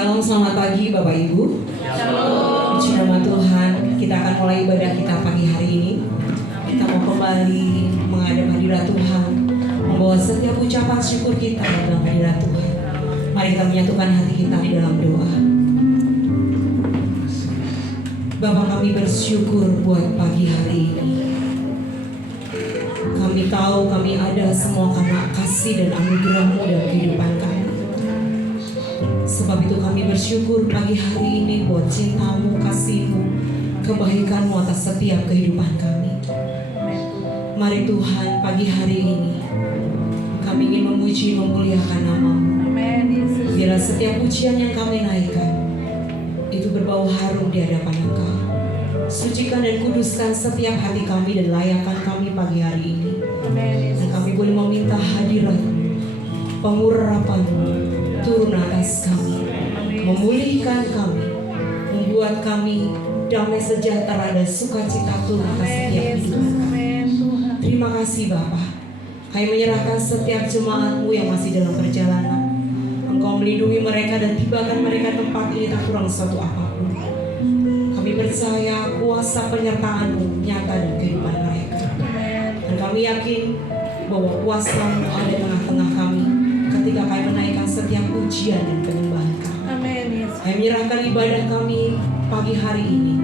Shalom, selamat pagi Bapak Ibu. Shalom. Puji nama Tuhan, kita akan mulai ibadah kita pagi hari ini. Kita mau kembali menghadap hadirat Tuhan, membawa setiap ucapan syukur kita dalam hadirat Tuhan. Mari kita menyatukan hati kita di dalam doa. Bapa, kami bersyukur buat pagi hari ini. Kami tahu kami ada semua karena kasih dan anugerah-Mu dalam kehidupan kami. Sebab itu kami bersyukur pagi hari ini buat cinta-Mu, kasih-Mu, kebaikan-Mu atas setiap kehidupan kami. Mari Tuhan, pagi hari ini kami ingin memuji, memuliakan nama-Mu. Biarlah setiap pujian yang kami naikkan itu berbau harum di hadapan Engkau. Sucikan dan kuduskan setiap hati kami dan layakkan kami pagi hari ini. Dan kami boleh meminta hadirat-Mu, pengurapan-Mu turun atas kami, memulihkan kami, membuat kami damai sejahtera dan sukacita turun atas setiap kehidupan kami. Terima kasih Bapa. Kami menyerahkan setiap jemaat-Mu yang masih dalam perjalanan. Engkau melindungi mereka dan tibakan mereka tempat ini tak kurang suatu apapun. Kami percaya kuasa penyertaan-Mu nyata dalam kehidupan mereka. Dan kami yakin bahwa kuasa-Mu ada di tengah-tengah kami ketika kami menaikkan setiap pujian dan penyembahan kami. Kami menyerahkan ibadah kami pagi hari ini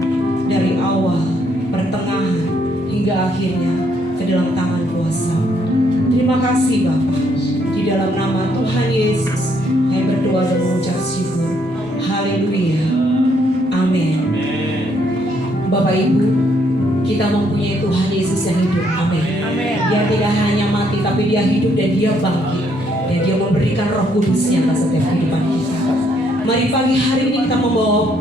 dari awal, pertengahan, hingga akhirnya ke dalam tangan kuasa. Terima kasih Bapa. Di dalam nama Tuhan Yesus kami berdoa dan mengucap syukur. Haleluya. Amin. Bapak Ibu, kita mempunyai Tuhan Yesus yang hidup. Amin. Dia tidak hanya mati, tapi Dia hidup dan Dia bangkit. Dan Dia memberikan Roh Kudus-Nya atas setiap kehidupan kita. Mari pagi hari ini kita membawa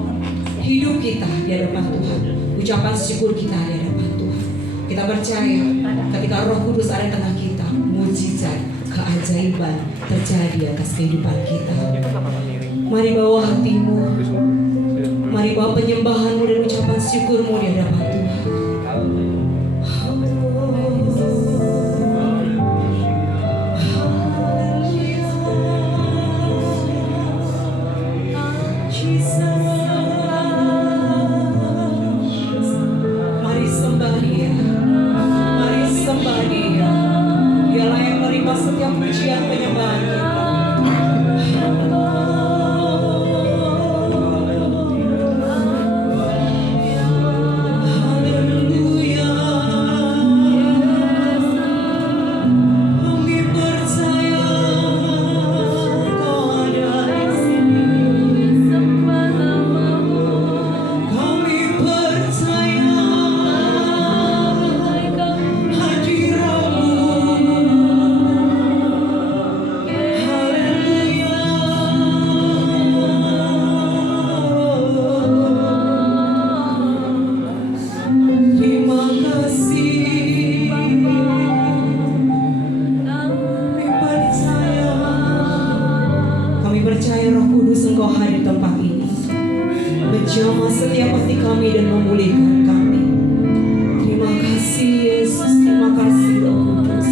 hidup kita di hadapan Tuhan, ucapan syukur kita di hadapan Tuhan. Kita percaya ketika Roh Kudus ada di tengah kita, mujizat, keajaiban terjadi atas kehidupan kita. Mari bawa hatimu, mari bawa penyembahanmu dan ucapan syukurmu di hadapan Tuhan. Mari sembah Dia, mari sembah Dia. Dialah yang menerima setiap pujian penyembahan kita. Percaya Roh Kudus Engkau hadir di tempat ini, menjamah setiap hati kami dan memulihkan kami. Terima kasih Yesus, terima kasih Roh Kudus.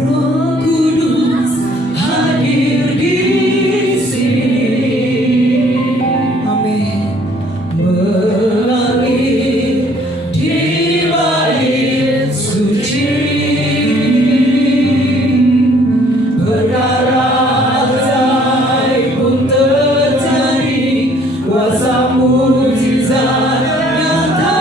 Roh Kudus hadir di sini. Amin. Mengalir di bait suci. Berdarah ajaib pun terjadi, kuasa mujizat nyata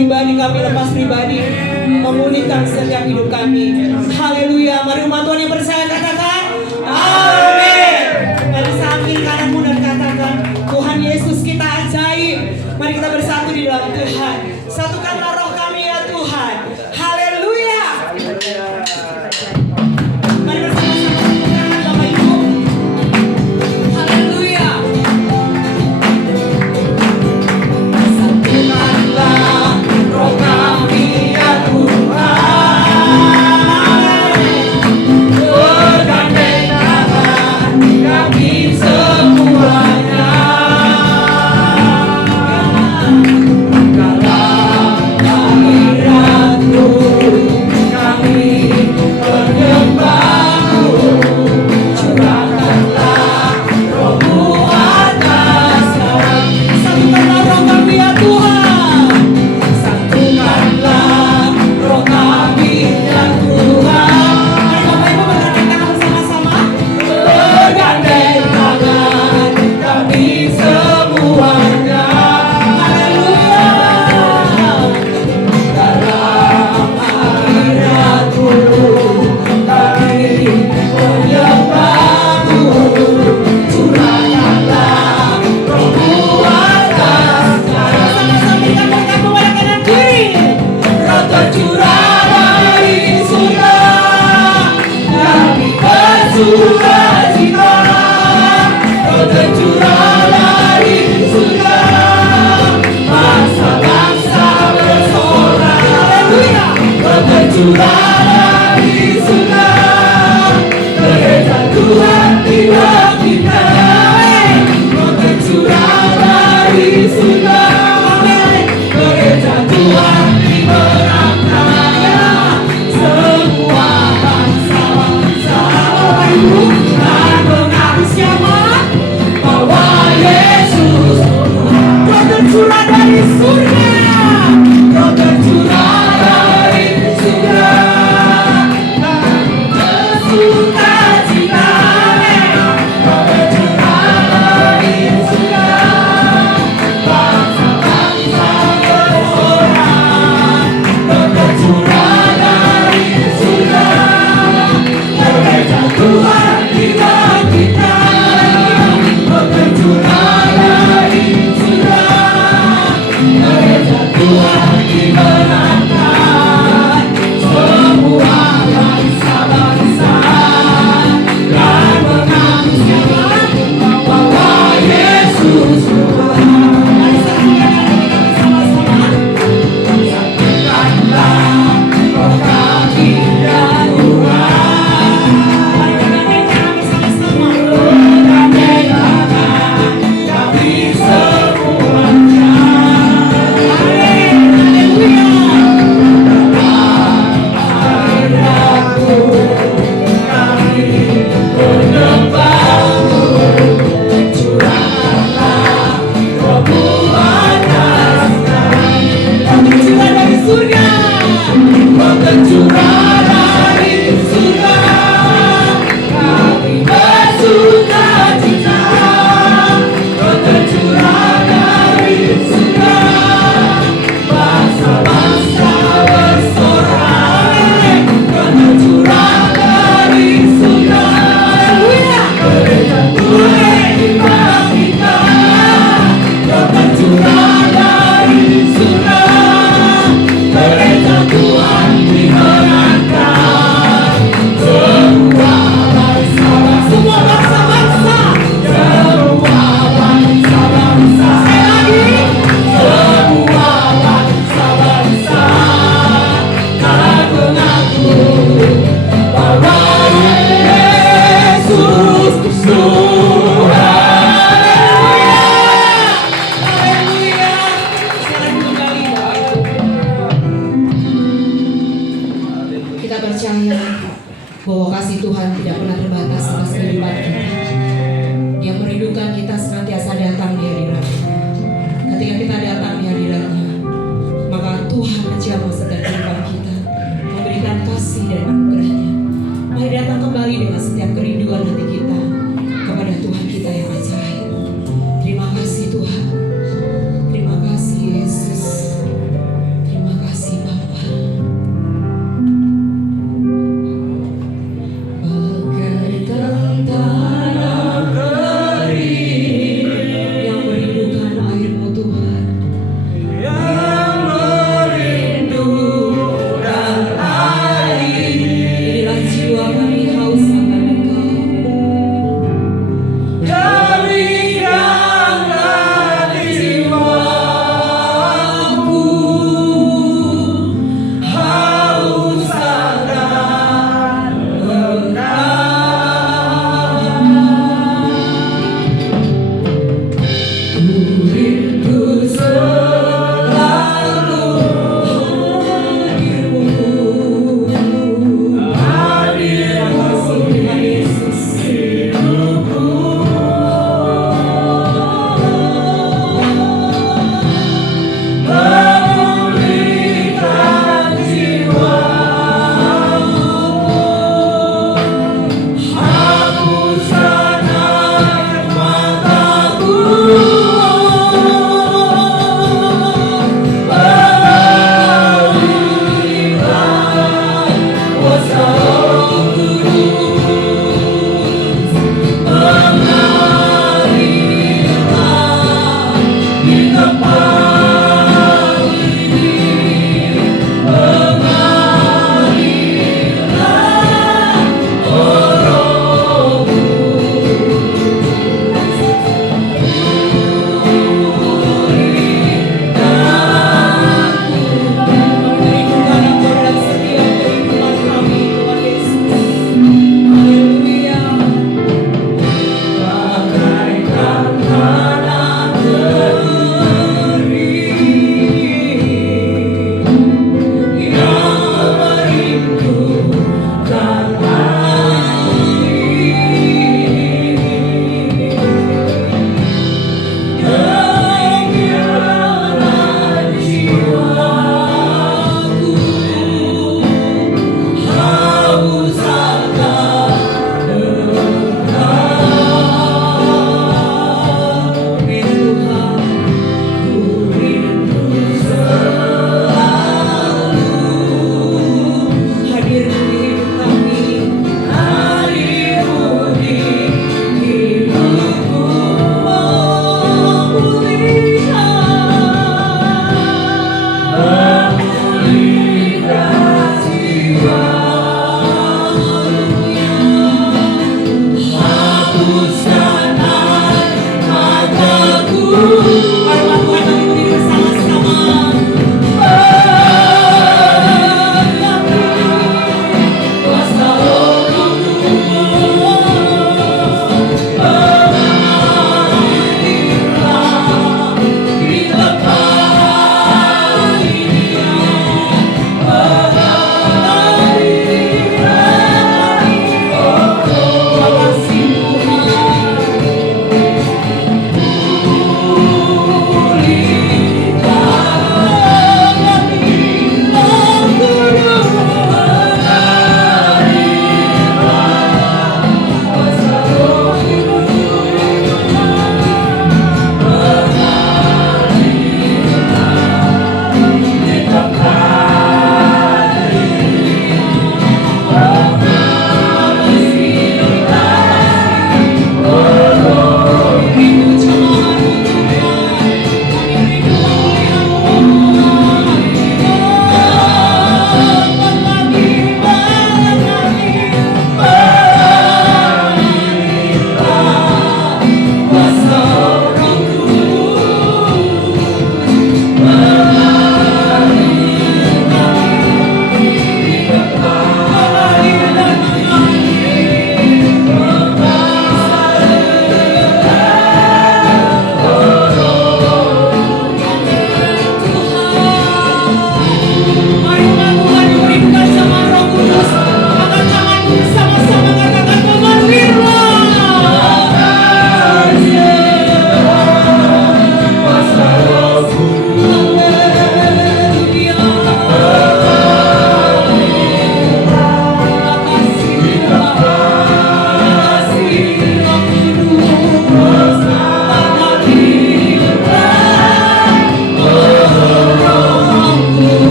pribadi, kami lepas pribadi, memulihkan setiap hidup kami. Haleluya. Mari umat Tuhan yang percaya katakan amin. Mari sambil kananmu dan katakan, Tuhan Yesus kita ajaib. Mari kita bersatu di dalam Tuhan. Satukanlah roh kami ya Tuhan. Haleluya. Mari bersama-sama Bapak Ibu. Haleluya. Satukanlah roh kami ya Tuhan. Bergandeng tangan kami semuanya.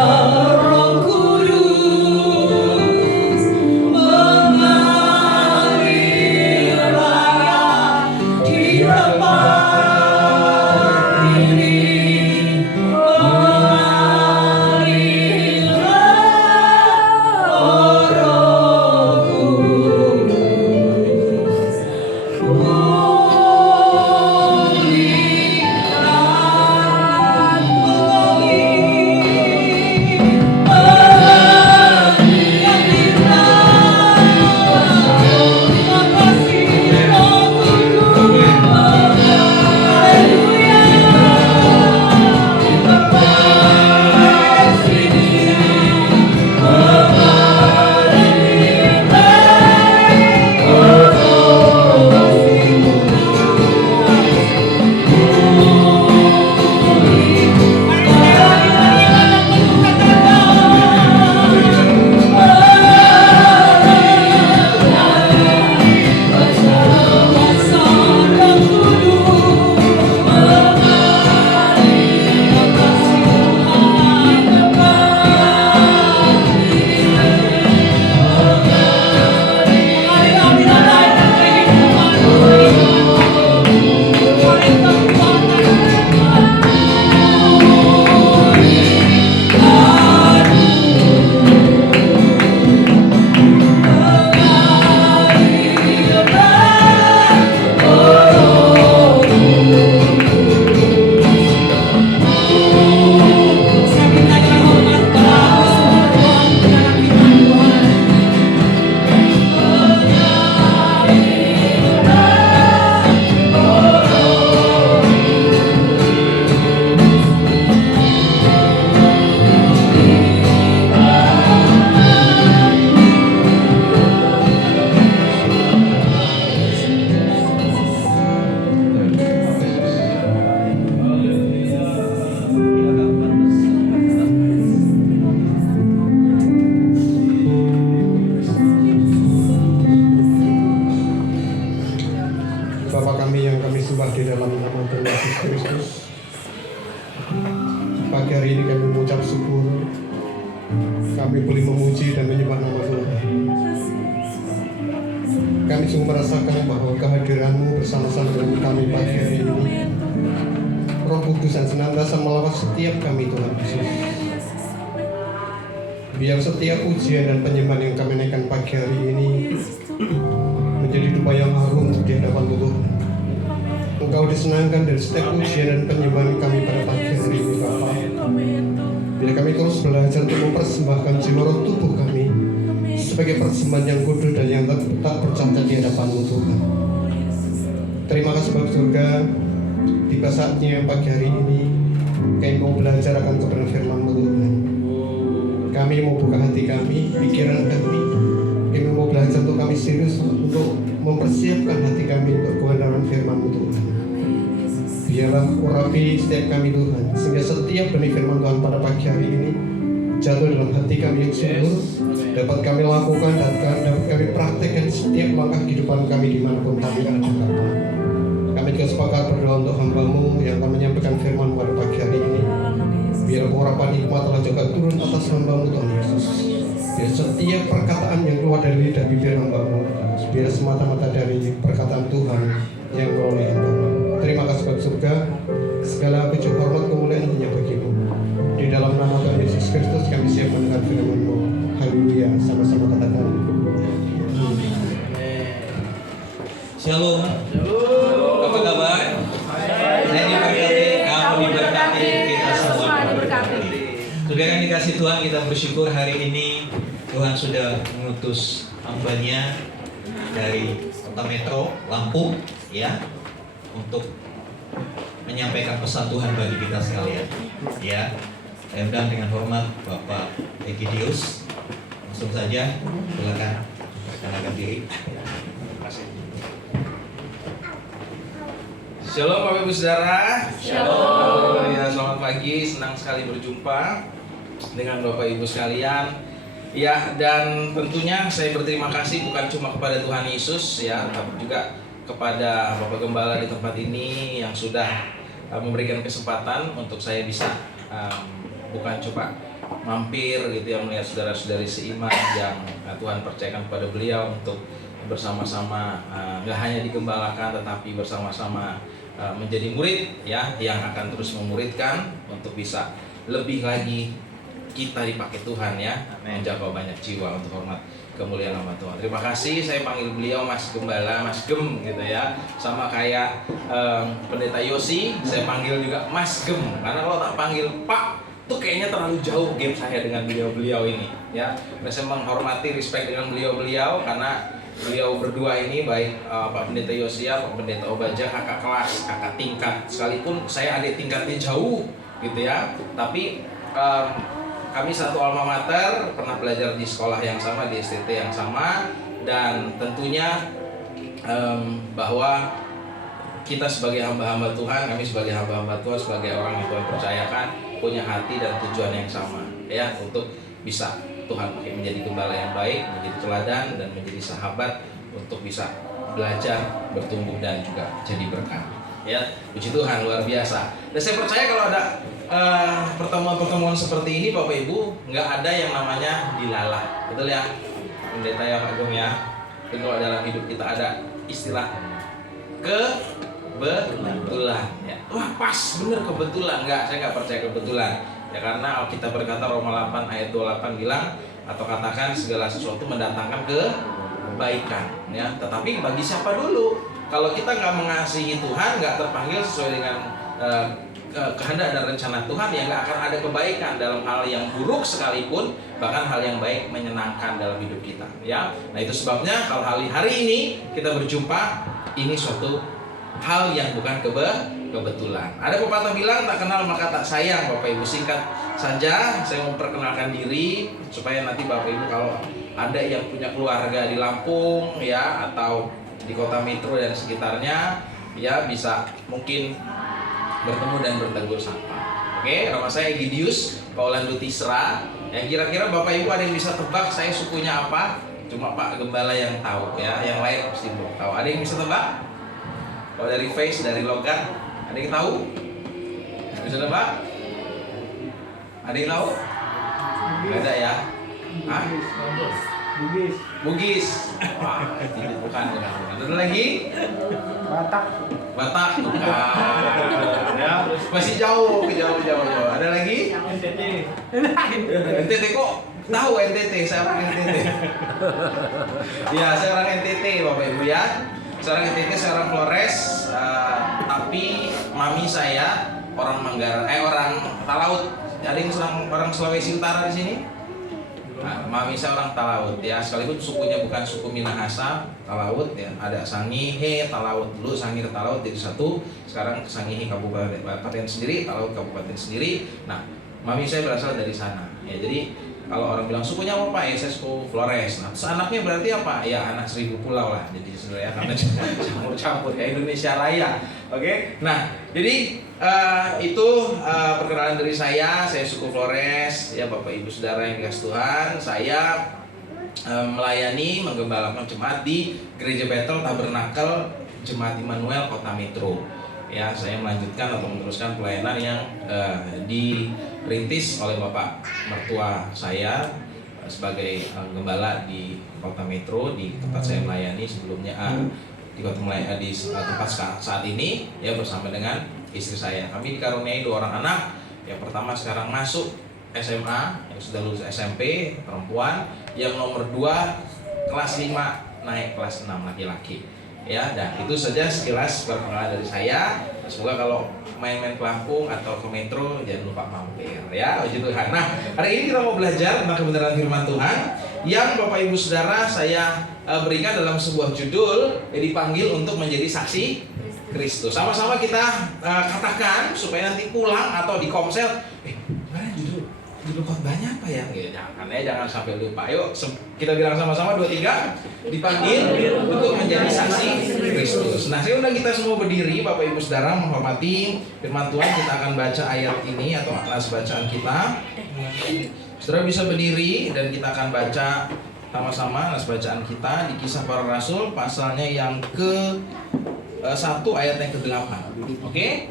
Roh Kudus mengalir raya di tempat ini, mengalirlah, oh Roh Kudus, pulihkan Bapa kami yang kami sembah di dalam nama Tuhan Yesus Kristus, pagi hari ini kami mengucap syukur, kami boleh memuji dan menyembah nama Tuhan. Kami sungguh merasakan bahwa kehadiran-Mu bersama-sama dengan kami pagi hari ini. Roh Kudus yang senantiasa melawat setiap kami Tuhan Yesus. Biar setiap ujian dan penyembahan yang kami naikkan pagi hari ini menjadi dupa yang harum di hadapan Tuhan. Engkau disenangkan dari setiap ujian dan penyembahan kami pada pagi hari ini Bapa. Bila kami terus belajar untuk mempersembahkan jiwa roh tubuh kami sebagai persembahan yang kudus dan yang tak bercacat di hadapan-Mu Tuhan. Terima kasih Bapak surga, tiba saatnya pagi hari ini kami mau belajar akan kebenaran firman-Mu Tuhan. Kami mau buka hati kami, pikiran kami. Kami mau belajar untuk kami serius untuk mempersiapkan hati kami untuk kebenaran firman-Mu Tuhan. Biarlah urapi setiap kami Tuhan, sehingga setiap benih firman Tuhan pada pagi hari ini jatuh dalam hati kami yang subur, dapat kami lakukan dan dapat kami praktekkan setiap langkah kehidupan kami dimanapun kami ada Bapa. Kami juga sepakat berdoa untuk hamba-Mu yang akan menyampaikan firman pada pagi hari ini. Biar urapan hikmat telah juga turun atas hamba-Mu Tuhan Yesus. Biar setiap perkataan yang keluar dari lidah bibir hamba-Mu, biar semata-mata dari perkataan Tuhan yang oleh hamba-Mu. Terima kasih Bapak surga, segala puji hormat kemuliaan hanya bagi-Mu. Di dalam nama Tuhan Yesus Kristus kami siap mendengar firman-Mu. Haleluya, sama-sama katakan. Shalom. Apa kabar? Saya diberkati, kamu diberkati, kita semua diberkati. Saudara yang dikasih Tuhan, kita bersyukur hari ini Tuhan sudah mengutus hamba-Nya dari Kota Metro Lampung, ya, untuk menyampaikan pesan Tuhan bagi kita sekalian. Ya, saya undang dengan hormat Bapak Egidius. Langsung saja, silakan perkenalkan diri. Terima kasih. Shalom Bapak Ibu Saudara. Shalom. Ya, selamat pagi, senang sekali berjumpa dengan Bapak Ibu sekalian. Ya, dan tentunya saya berterima kasih bukan cuma kepada Tuhan Yesus ya, tapi juga kepada Bapak Gembala di tempat ini yang sudah memberikan kesempatan untuk saya bisa bukan cuma mampir gitu ya, melihat saudara-saudari seiman yang Tuhan percayakan kepada beliau untuk bersama-sama nggak hanya digembalakan tetapi bersama-sama menjadi murid ya, yang akan terus memuridkan untuk bisa lebih lagi kita dipakai Tuhan ya, menjaga banyak jiwa untuk hormat kemuliaan nama Tuhan. Terima kasih, saya panggil beliau Mas Gembala, Mas Gem gitu ya. Sama kayak Pendeta Yosi, saya panggil juga Mas Gem. Karena kalau tak panggil Pak, tuh kayaknya terlalu jauh game saya dengan beliau-beliau ini ya. Dan saya menghormati, respect dengan beliau-beliau karena beliau berdua ini baik Pak Pendeta Yosia, Pak Pendeta Obaja, kakak kelas, kakak tingkat. Sekalipun saya adik tingkatnya jauh gitu ya. Tapi kami satu alma mater, pernah belajar di sekolah yang sama, di STT yang sama, dan tentunya bahwa kita sebagai hamba-hamba Tuhan, kami sebagai hamba-hamba Tuhan, sebagai orang yang Tuhan percayakan, punya hati dan tujuan yang sama, ya, untuk bisa Tuhan pakai menjadi gembala yang baik, menjadi teladan dan menjadi sahabat untuk bisa belajar, bertumbuh dan juga jadi berkat. Ya, puji Tuhan, luar biasa. Dan saya percaya kalau ada pertemuan-pertemuan seperti ini, Bapak Ibu, nggak ada yang namanya dilalah, betul ya, Pendeta ya Pak Gong ya. Dan kalau dalam hidup kita ada istilah kebetulan, ya. Wah pas, bener kebetulan, nggak, saya nggak percaya kebetulan. Ya karena kita berkata Roma 8 ayat 28 bilang atau katakan segala sesuatu mendatangkan kebaikan, ya. Tetapi bagi siapa dulu? Kalau kita nggak mengasihi Tuhan, nggak terpanggil sesuai dengan kehendak dan rencana Tuhan, ya nggak akan ada kebaikan dalam hal yang buruk sekalipun, bahkan hal yang baik menyenangkan dalam hidup kita. Ya, nah itu sebabnya kalau hari ini kita berjumpa, ini suatu hal yang bukan kebetulan. Ada pepatah bilang tak kenal maka tak sayang, Bapak Ibu. Singkat saja, saya mau perkenalkan diri supaya nanti Bapak Ibu kalau ada yang punya keluarga di Lampung ya atau di kota Metro dan sekitarnya ya bisa mungkin bertemu dan bertegur sapa. Oke, nama saya Egidius Paulando Tisra. Yang kira-kira Bapak Ibu ada yang bisa tebak saya sukunya apa? Cuma Pak Gembala yang tahu ya, yang lain pasti belum tahu. Ada yang bisa tebak? Kalau dari face, dari logat, ada yang tahu? Bisa tebak? Ada yang tahu? Nggak ada ya? Hah? Bugis. Wah, itu bukan. Ada lagi? Batak bukan. Ya, masih jauh. Ada lagi? NTT kok tahu NTT? Saya orang NTT. Ya, saya orang NTT Bapak Ibu ya. Seorang NTT, seorang Flores, tapi mami saya orang Manggarai, orang Talaut. Ada yang orang Sulawesi Utara di sini? Nah, mami saya orang Talaut ya, sekalipun sukunya bukan suku Minahasa, Talaut ya. Ada Sangihe, Talaut dulu, Sangir Talaut jadi satu. Sekarang Sangihe kabupaten sendiri, Talaut kabupaten sendiri. Nah, mami saya berasal dari sana. Ya, jadi kalau orang bilang sukunya apa Pak? Ya saya suku Flores. Nah, anaknya berarti apa? Ya anak 1000 pulau lah. Jadi sebenarnya karena campur-campur ya Indonesia Raya. Oke. Nah, jadi itu perkenalan dari saya suku Flores ya Bapak Ibu Saudara yang dikasih Tuhan. Saya melayani menggembalakan jemaat di Gereja Bethel Tabernakel Jemaat Immanuel Kota Metro. Ya, saya melanjutkan atau meneruskan pelayanan yang dirintis oleh Bapak mertua saya sebagai gembala di Kota Metro di tempat saya melayani sebelumnya di tempat saat ini ya bersama dengan istri saya. Kami dikaruniai 2 orang anak. Yang pertama sekarang masuk SMA, yang sudah lulus SMP, perempuan. Yang nomor 2 kelas 5 naik kelas 6 laki-laki. Ya, dan itu saja sekilas perkenalan dari saya. Semoga kalau main-main ke Lampung atau ke Metro jangan lupa mampir ya. Puji Tuhan. Nah, hari ini kita mau belajar tentang kebenaran firman Tuhan yang Bapak Ibu Saudara saya berikan dalam sebuah judul yang dipanggil untuk menjadi saksi Kristus. Sama-sama kita katakan supaya nanti pulang atau di komsel, mana judul khotbahnya apa ya? Jangan sampai lupa. Ayo kita bilang sama-sama 2 3 dipanggil untuk menjadi saksi Kristus. Nah, saya undang kita semua berdiri, Bapak Ibu Saudara, menghormati firman Tuhan. Kita akan baca ayat ini atau nas bacaan kita. Saudara bisa berdiri dan kita akan baca sama-sama nas bacaan kita di Kisah Para Rasul pasalnya yang ke 1 ayat yang ke-8. Oke?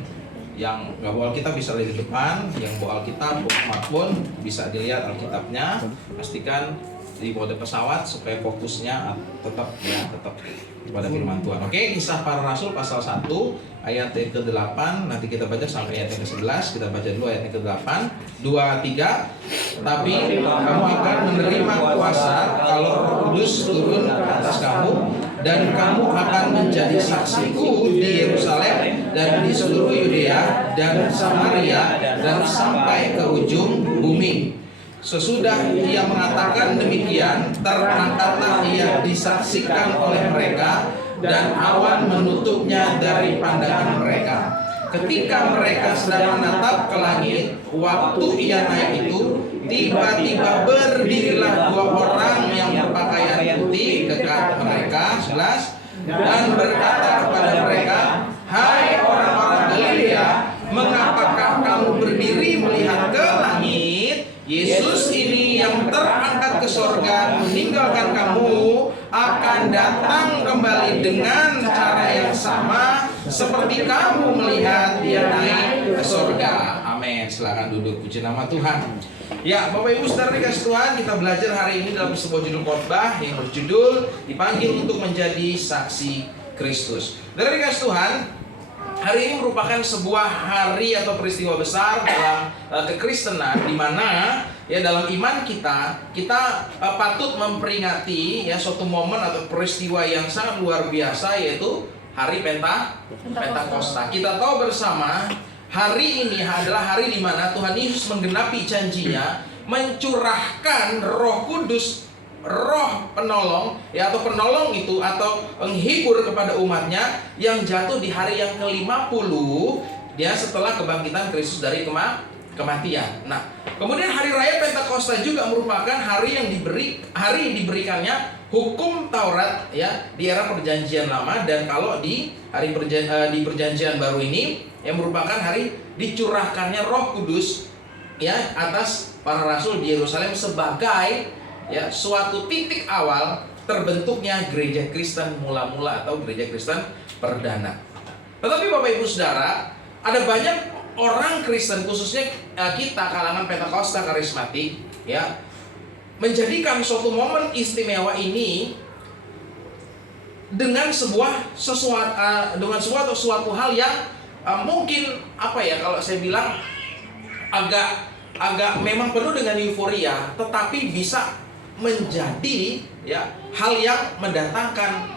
yang nggak bawa Alkitab bisa lihat di depan, yang bawa Alkitab smartphone bisa dilihat Alkitabnya. Pastikan di mode pesawat supaya fokusnya tetap pada firman Tuhan. Oke, Kisah Para Rasul pasal 1 ayat yang ke-8, nanti kita baca sampai ayat yang ke-11. Kita baca dulu ayat yang ke-8. 2, 3. Tapi kamu akan menerima kuasa kalau Roh Kudus turun ke atas kamu, dan kamu akan menjadi saksiku di Yerusalem dan di seluruh Yudea dan Samaria dan sampai ke ujung bumi. Sesudah ia mengatakan demikian, terangkatlah ia disaksikan oleh mereka, dan awan menutupnya dari pandangan mereka. Ketika mereka sedang menatap ke langit, waktu ia naik itu, tiba-tiba berdirilah 2 orang yang berpakaian putih dekat mereka, 11, dan berkata kepada mereka, "Hai orang-orang Galilea, mengapakah kamu berdiri melihat ke langit? Yesus ini yang terangkat ke sorga meninggalkan kamu akan datang kembali dengan cara yang sama seperti kamu melihat dia naik ke sorga." Amin. Silakan duduk. Puji nama Tuhan. Ya, Bapak Ibu Saudara dikasih Tuhan, kita belajar hari ini dalam sebuah judul khotbah yang berjudul dipanggil untuk menjadi saksi Kristus. Saudara dikasih Tuhan, hari ini merupakan sebuah hari atau peristiwa besar dalam kekristenan, di mana ya dalam iman kita patut memperingati ya suatu momen atau peristiwa yang sangat luar biasa, yaitu hari Pentakosta. Kita tahu bersama hari ini adalah hari di mana Tuhan Yesus menggenapi janjinya mencurahkan Roh Kudus, Roh penolong ya, atau penolong itu atau penghibur kepada umatnya yang jatuh di hari yang ke-50 ya setelah kebangkitan Kristus dari kematian. Nah, kemudian hari raya Pentakosta juga merupakan hari yang diberikannya hukum Taurat ya di era Perjanjian Lama, dan kalau di hari di Perjanjian Baru ini yang merupakan hari dicurahkannya Roh Kudus ya atas para rasul di Yerusalem sebagai ya suatu titik awal terbentuknya gereja Kristen mula-mula atau gereja Kristen perdana. Tetapi Bapak Ibu Saudara, ada banyak orang Kristen, khususnya kita kalangan Pentakosta karismatik ya, menjadikan suatu momen istimewa ini dengan suatu hal yang mungkin apa ya, kalau saya bilang agak memang penuh dengan euforia, tetapi bisa menjadi ya hal yang mendatangkan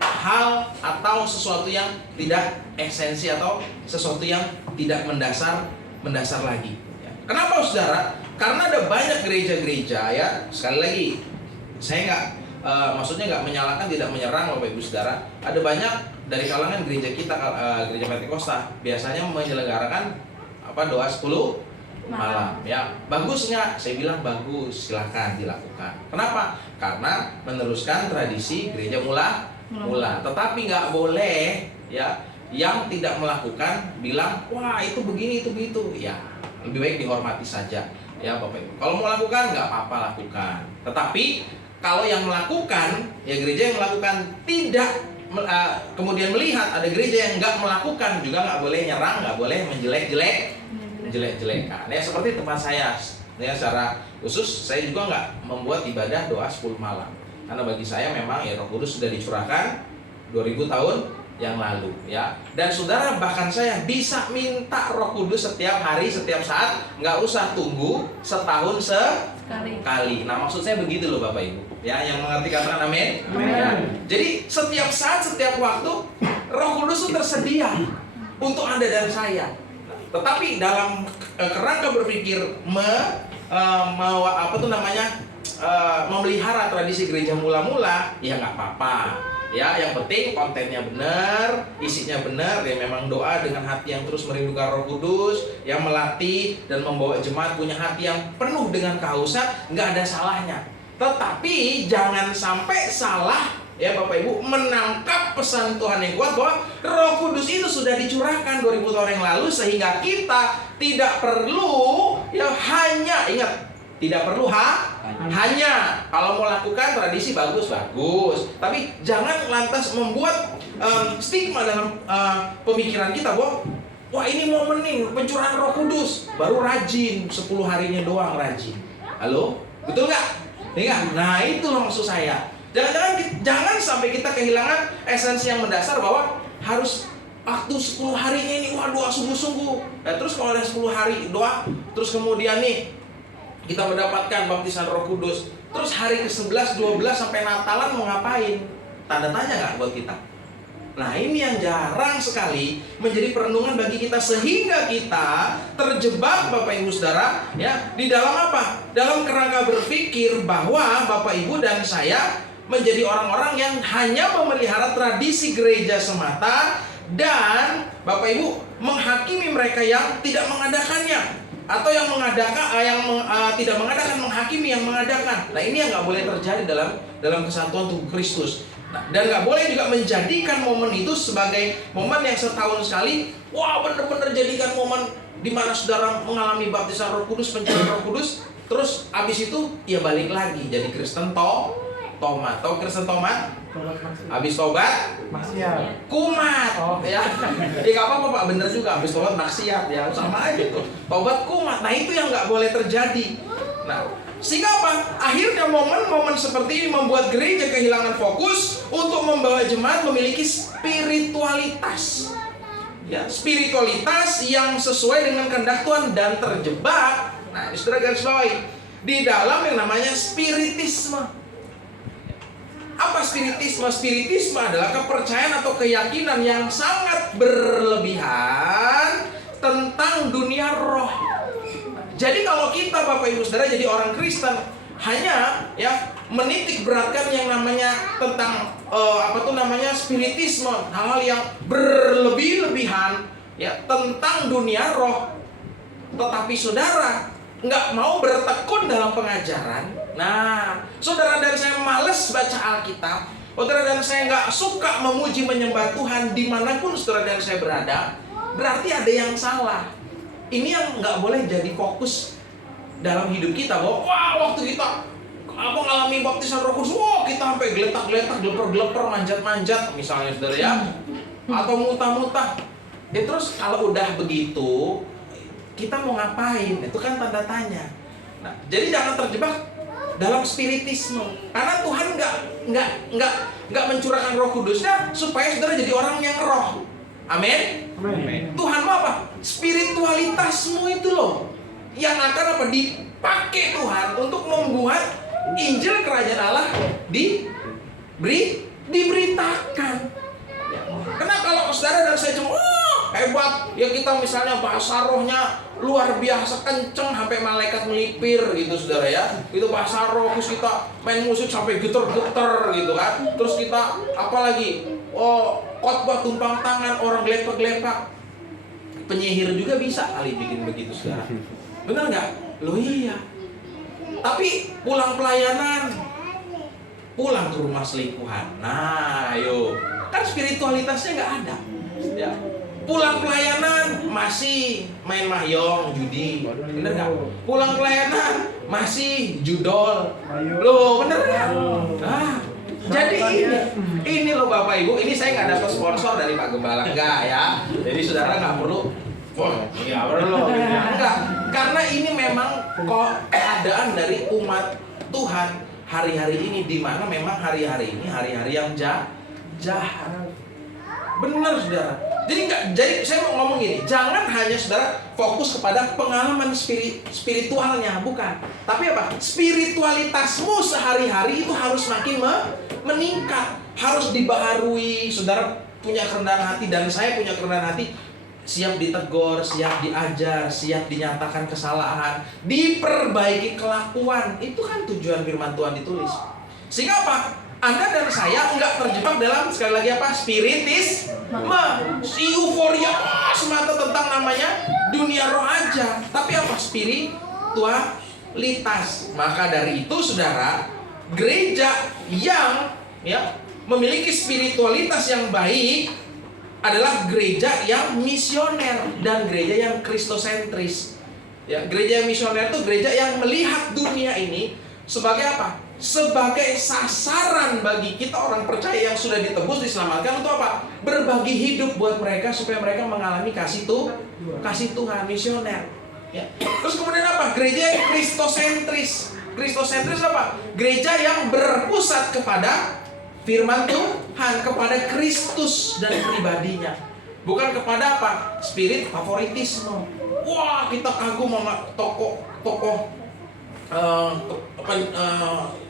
hal atau sesuatu yang tidak esensi atau sesuatu yang tidak mendasar lagi ya. Kenapa Saudara? Karena ada banyak gereja-gereja ya, sekali lagi saya maksudnya nggak menyalahkan, tidak menyerang Bapak Ibu Saudara. Ada banyak dari kalangan gereja kita, gereja Pentakosta biasanya menyelenggarakan doa 10 malam ya. Bagus nggak? Saya bilang bagus, silahkan dilakukan. Kenapa? Karena meneruskan tradisi gereja mula. Tetapi nggak boleh ya yang tidak melakukan bilang wah itu begini itu begitu ya. Lebih baik dihormati saja ya Bapak Ibu. Kalau mau lakukan nggak apa-apa lakukan. Tetapi kalau yang melakukan ya gereja yang melakukan tidak kemudian melihat ada gereja yang nggak melakukan, juga nggak boleh nyerang, nggak boleh menjelek-jelekan. Ya seperti tempat saya ya, secara khusus saya juga nggak membuat ibadah doa 10 malam karena bagi saya memang ya Roh Kudus sudah dicurahkan 2000 tahun yang lalu ya. Dan Saudara, bahkan saya bisa minta Roh Kudus setiap hari, setiap saat, nggak usah tunggu setahun sekali. Nah maksud saya begitu loh Bapak Ibu ya, yang mengerti katakan amin. Ya. Jadi setiap saat, setiap waktu Roh Kudus itu tersedia untuk Anda dan saya. Tetapi dalam kerangka berpikir memelihara tradisi gereja mula-mula ya nggak apa-apa ya, yang penting kontennya benar, isinya benar ya, memang doa dengan hati yang terus merindukan Roh Kudus, yang melatih dan membawa jemaat punya hati yang penuh dengan kehausan, nggak ada salahnya. Tetapi jangan sampai salah ya Bapak Ibu menangkap pesan Tuhan yang kuat bahwa Roh Kudus itu sudah dicurahkan 2000 tahun yang lalu, sehingga kita tidak perlu ya hanya kalau mau lakukan tradisi bagus, tapi jangan lantas membuat stigma dalam pemikiran kita bahwa wah ini momen nih pencurahan Roh Kudus, baru rajin 10 harinya doang rajin. Halo, betul nggak? Iya. Nah itu loh maksud saya. Jangan sampai kita kehilangan esensi yang mendasar bahwa harus waktu 10 harinya ini wah doa sungguh-sungguh. Nah, terus kalau ada 10 hari doa, terus kemudian nih kita mendapatkan baptisan Roh Kudus. Terus hari ke-11, 12 sampai Natalan mau ngapain? Tanda tanya nggak buat kita? Nah ini yang jarang sekali menjadi perenungan bagi kita, sehingga kita terjebak Bapak Ibu Saudara ya di dalam apa? Dalam kerangka berpikir bahwa Bapak Ibu dan saya menjadi orang-orang yang hanya memelihara tradisi gereja semata, dan Bapak Ibu menghakimi mereka yang tidak mengadakannya, atau yang mengadakan tidak mengadakan menghakimi yang mengadakan. Nah ini yang nggak boleh terjadi dalam kesatuan tubuh Kristus. Nah, dan nggak boleh juga menjadikan momen itu sebagai momen yang setahun sekali. Wah bener-bener jadikan momen di mana saudara mengalami baptisan Roh Kudus, pencurahan Roh Kudus, terus abis itu ya balik lagi jadi Kristen tomat. Tahu Kristen tomat? Habis tobat kumat. Ya nggak apa-apa Pak, bener juga, habis tobat maksiat ya, sama aja tuh. Tobat kumat. Nah itu yang nggak boleh terjadi. Nah sehingga apa? Akhirnya momen-momen seperti ini membuat gereja kehilangan fokus untuk membawa jemaat memiliki spiritualitas. Ya, spiritualitas yang sesuai dengan kehendak Tuhan dan terjebak. Nah, ini saudara garis bawahi di dalam yang namanya spiritisme. Apa spiritisme? Spiritisme adalah kepercayaan atau keyakinan yang sangat berlebihan tentang dunia roh. Jadi kalau kita Bapak Ibu Saudara jadi orang Kristen hanya ya menitik beratkan yang namanya tentang spiritisme, hal-hal yang berlebih-lebihan ya tentang dunia roh, tetapi saudara nggak mau bertekun dalam pengajaran. Nah, saudara dan saya malas baca Alkitab, saudara dan saya nggak suka memuji menyembah Tuhan dimanapun saudara dan saya berada, berarti ada yang salah. Ini yang nggak boleh jadi fokus dalam hidup kita, bahwa wah waktu kita mengalami baptisan Roh Kudus, wah kita sampai geletak-geletak, geleper-geleper, manjat-manjat misalnya saudara ya, atau muntah-muntah. Ya terus kalau udah begitu, kita mau ngapain? Itu kan tanda tanya. Nah, jadi jangan terjebak dalam spiritisme, karena Tuhan nggak mencurahkan Roh Kudusnya supaya saudara jadi orang yang roh. Amin. Tuhan mau apa? Spiritualitasmu itu loh yang akan apa? Dipakai Tuhan untuk membuat Injil Kerajaan Allah diberitakan. Karena kalau saudara dan saya cuma hebat, ya kita misalnya bahasa rohnya luar biasa kenceng sampai malaikat melipir gitu saudara ya. Itu bahasa roh, terus kita main musik sampai geter-geter gitu kan. Terus kita apalagi khotbah tumpang tangan, orang gelepak-gelepak. Penyihir juga bisa kali bikin begitu saudara. Benar nggak? Loh iya. Tapi pulang pelayanan, pulang ke rumah selingkuhan. Nah, ayo. Kan spiritualitasnya nggak ada. Ya. Pulang pelayanan masih main mahjong, judi. Bener nggak? Pulang pelayanan masih judol. Loh, bener nggak? Nah, jadi ini loh Bapak Ibu, ini saya nggak dapat sponsor dari Pak Gembala, enggak ya. Jadi saudara nggak perlu. Nggak perlu. Enggak, karena ini memang keadaan dari umat Tuhan hari-hari ini, di mana memang hari-hari ini hari-hari yang jahat. Benar saudara. Jadi saya mau ngomong gini, jangan hanya saudara fokus kepada pengalaman spiritualnya, bukan. Tapi apa? Spiritualitasmu sehari-hari itu harus makin meningkat, harus dibaharui. Saudara punya kerendahan hati dan saya punya kerendahan hati, siap ditegur, siap diajar, siap dinyatakan kesalahan, diperbaiki kelakuan. Itu kan tujuan firman Tuhan ditulis. Sehingga apa? Anda dan saya enggak terjebak dalam sekali lagi apa? Spiritisme, euforia semata tentang namanya dunia roh aja. Tapi apa? Spiritualitas. Maka dari itu saudara, gereja yang memiliki spiritualitas yang baik adalah gereja yang misioner dan gereja yang kristosentris. Ya, gereja yang misioner itu gereja yang melihat dunia ini sebagai apa? sebagai sasaran bagi kita orang percaya yang sudah ditebus, diselamatkan untuk apa? Berbagi hidup buat mereka supaya mereka mengalami kasih Tuhan, misioner. Ya. Terus kemudian apa? Gereja yang kristosentris. Kristosentris apa? Gereja yang berpusat kepada firman Tuhan, kepada Kristus dan pribadinya. Bukan kepada apa? Spirit favoritisme. Wah, kita kagum sama tokoh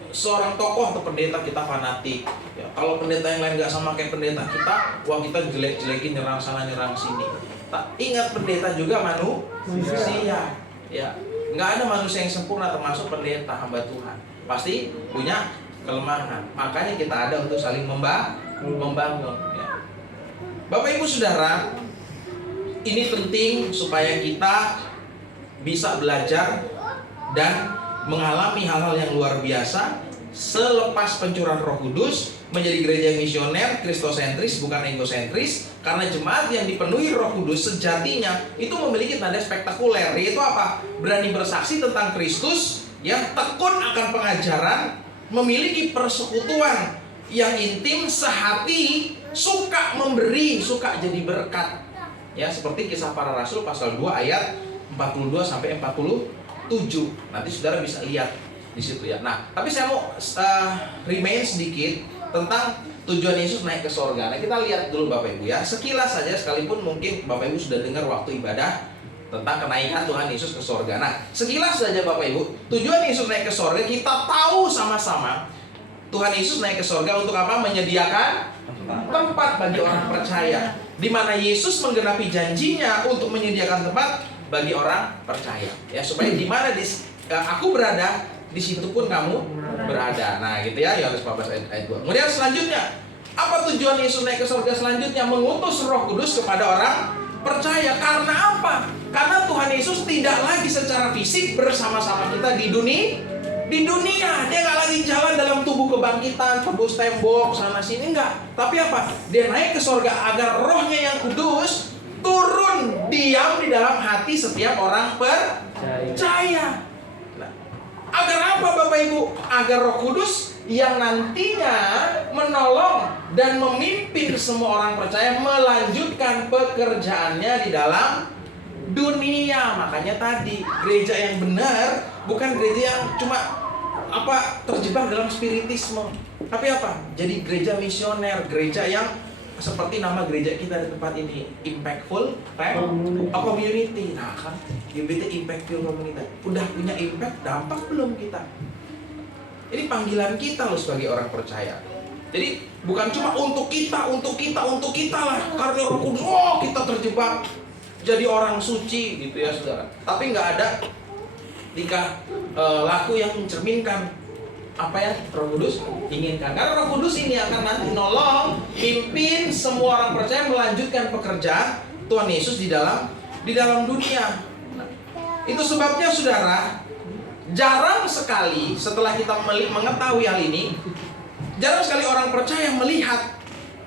seorang tokoh atau pendeta, kita fanatik. Ya, kalau pendeta yang lain nggak sama kayak pendeta kita, wah kita jelek-jelekin, nyerang sana nyerang sini. Tak ingat pendeta juga manusia. Ya, nggak ada manusia yang sempurna termasuk pendeta hamba Tuhan. Pasti punya kelemahan. Makanya kita ada untuk saling membangun. Ya. Bapak Ibu Saudara, ini penting supaya kita bisa belajar dan mengalami hal-hal yang luar biasa selepas pencurahan Roh Kudus, menjadi gereja misioner, kristosentris bukan egosentris. Karena jemaat yang dipenuhi Roh Kudus sejatinya itu memiliki tanda spektakuler, yaitu apa? Berani bersaksi tentang Kristus, yang tekun akan pengajaran, memiliki persekutuan yang intim, sehati, suka memberi, suka jadi berkat. Ya, seperti Kisah Para Rasul pasal 2 ayat 42 sampai 47. Nanti saudara bisa lihat di situ ya. Nah, tapi saya mau remain sedikit tentang tujuan Yesus naik ke sorga. Nah, kita lihat dulu Bapak Ibu ya. Sekilas saja, sekalipun mungkin Bapak Ibu sudah dengar waktu ibadah tentang kenaikan Tuhan Yesus ke sorga. Nah, sekilas saja Bapak Ibu, tujuan Yesus naik ke sorga kita tahu sama-sama. Tuhan Yesus naik ke sorga untuk apa? Menyediakan tempat bagi orang percaya, di mana Yesus menggenapi janjinya untuk menyediakan tempat bagi orang percaya, ya, supaya di mana aku berada, di situ pun kamu berada. Nah, gitu ya, Yohanes 14 ayat 2. Kemudian selanjutnya, apa tujuan Yesus naik ke surga selanjutnya? Mengutus Roh Kudus kepada orang percaya. Karena apa? Karena Tuhan Yesus tidak lagi secara fisik bersama-sama kita di dunia. Dia nggak lagi jalan dalam tubuh kebangkitan, tembus tembok sana sini, enggak. Tapi apa? Dia naik ke surga agar Rohnya yang kudus turun diam di dalam hati setiap orang percaya. Nah, agar apa Bapak Ibu? Agar Roh Kudus yang nantinya menolong dan memimpin semua orang percaya melanjutkan pekerjaannya di dalam dunia. Makanya tadi, gereja yang benar bukan gereja yang cuma terjebak dalam spiritisme, tapi apa? Jadi gereja misioner, gereja yang seperti nama gereja kita di tempat ini, Impactful Community. Nah kan, GBT Impactful Community udah punya impact, dampak belum kita? Ini panggilan kita loh sebagai orang percaya. Jadi bukan cuma untuk kita lah. Karena Roh Kudus, kita terjebak jadi orang suci gitu ya saudara. Tapi nggak ada tingkah laku yang mencerminkan apa yang Roh Kudus inginkan. Karena Roh Kudus ini akan nanti nolong, pimpin semua orang percaya melanjutkan pekerjaan Tuhan Yesus di dalam dunia. Nah, itu sebabnya saudara, jarang sekali setelah kita mengetahui hal ini, jarang sekali orang percaya melihat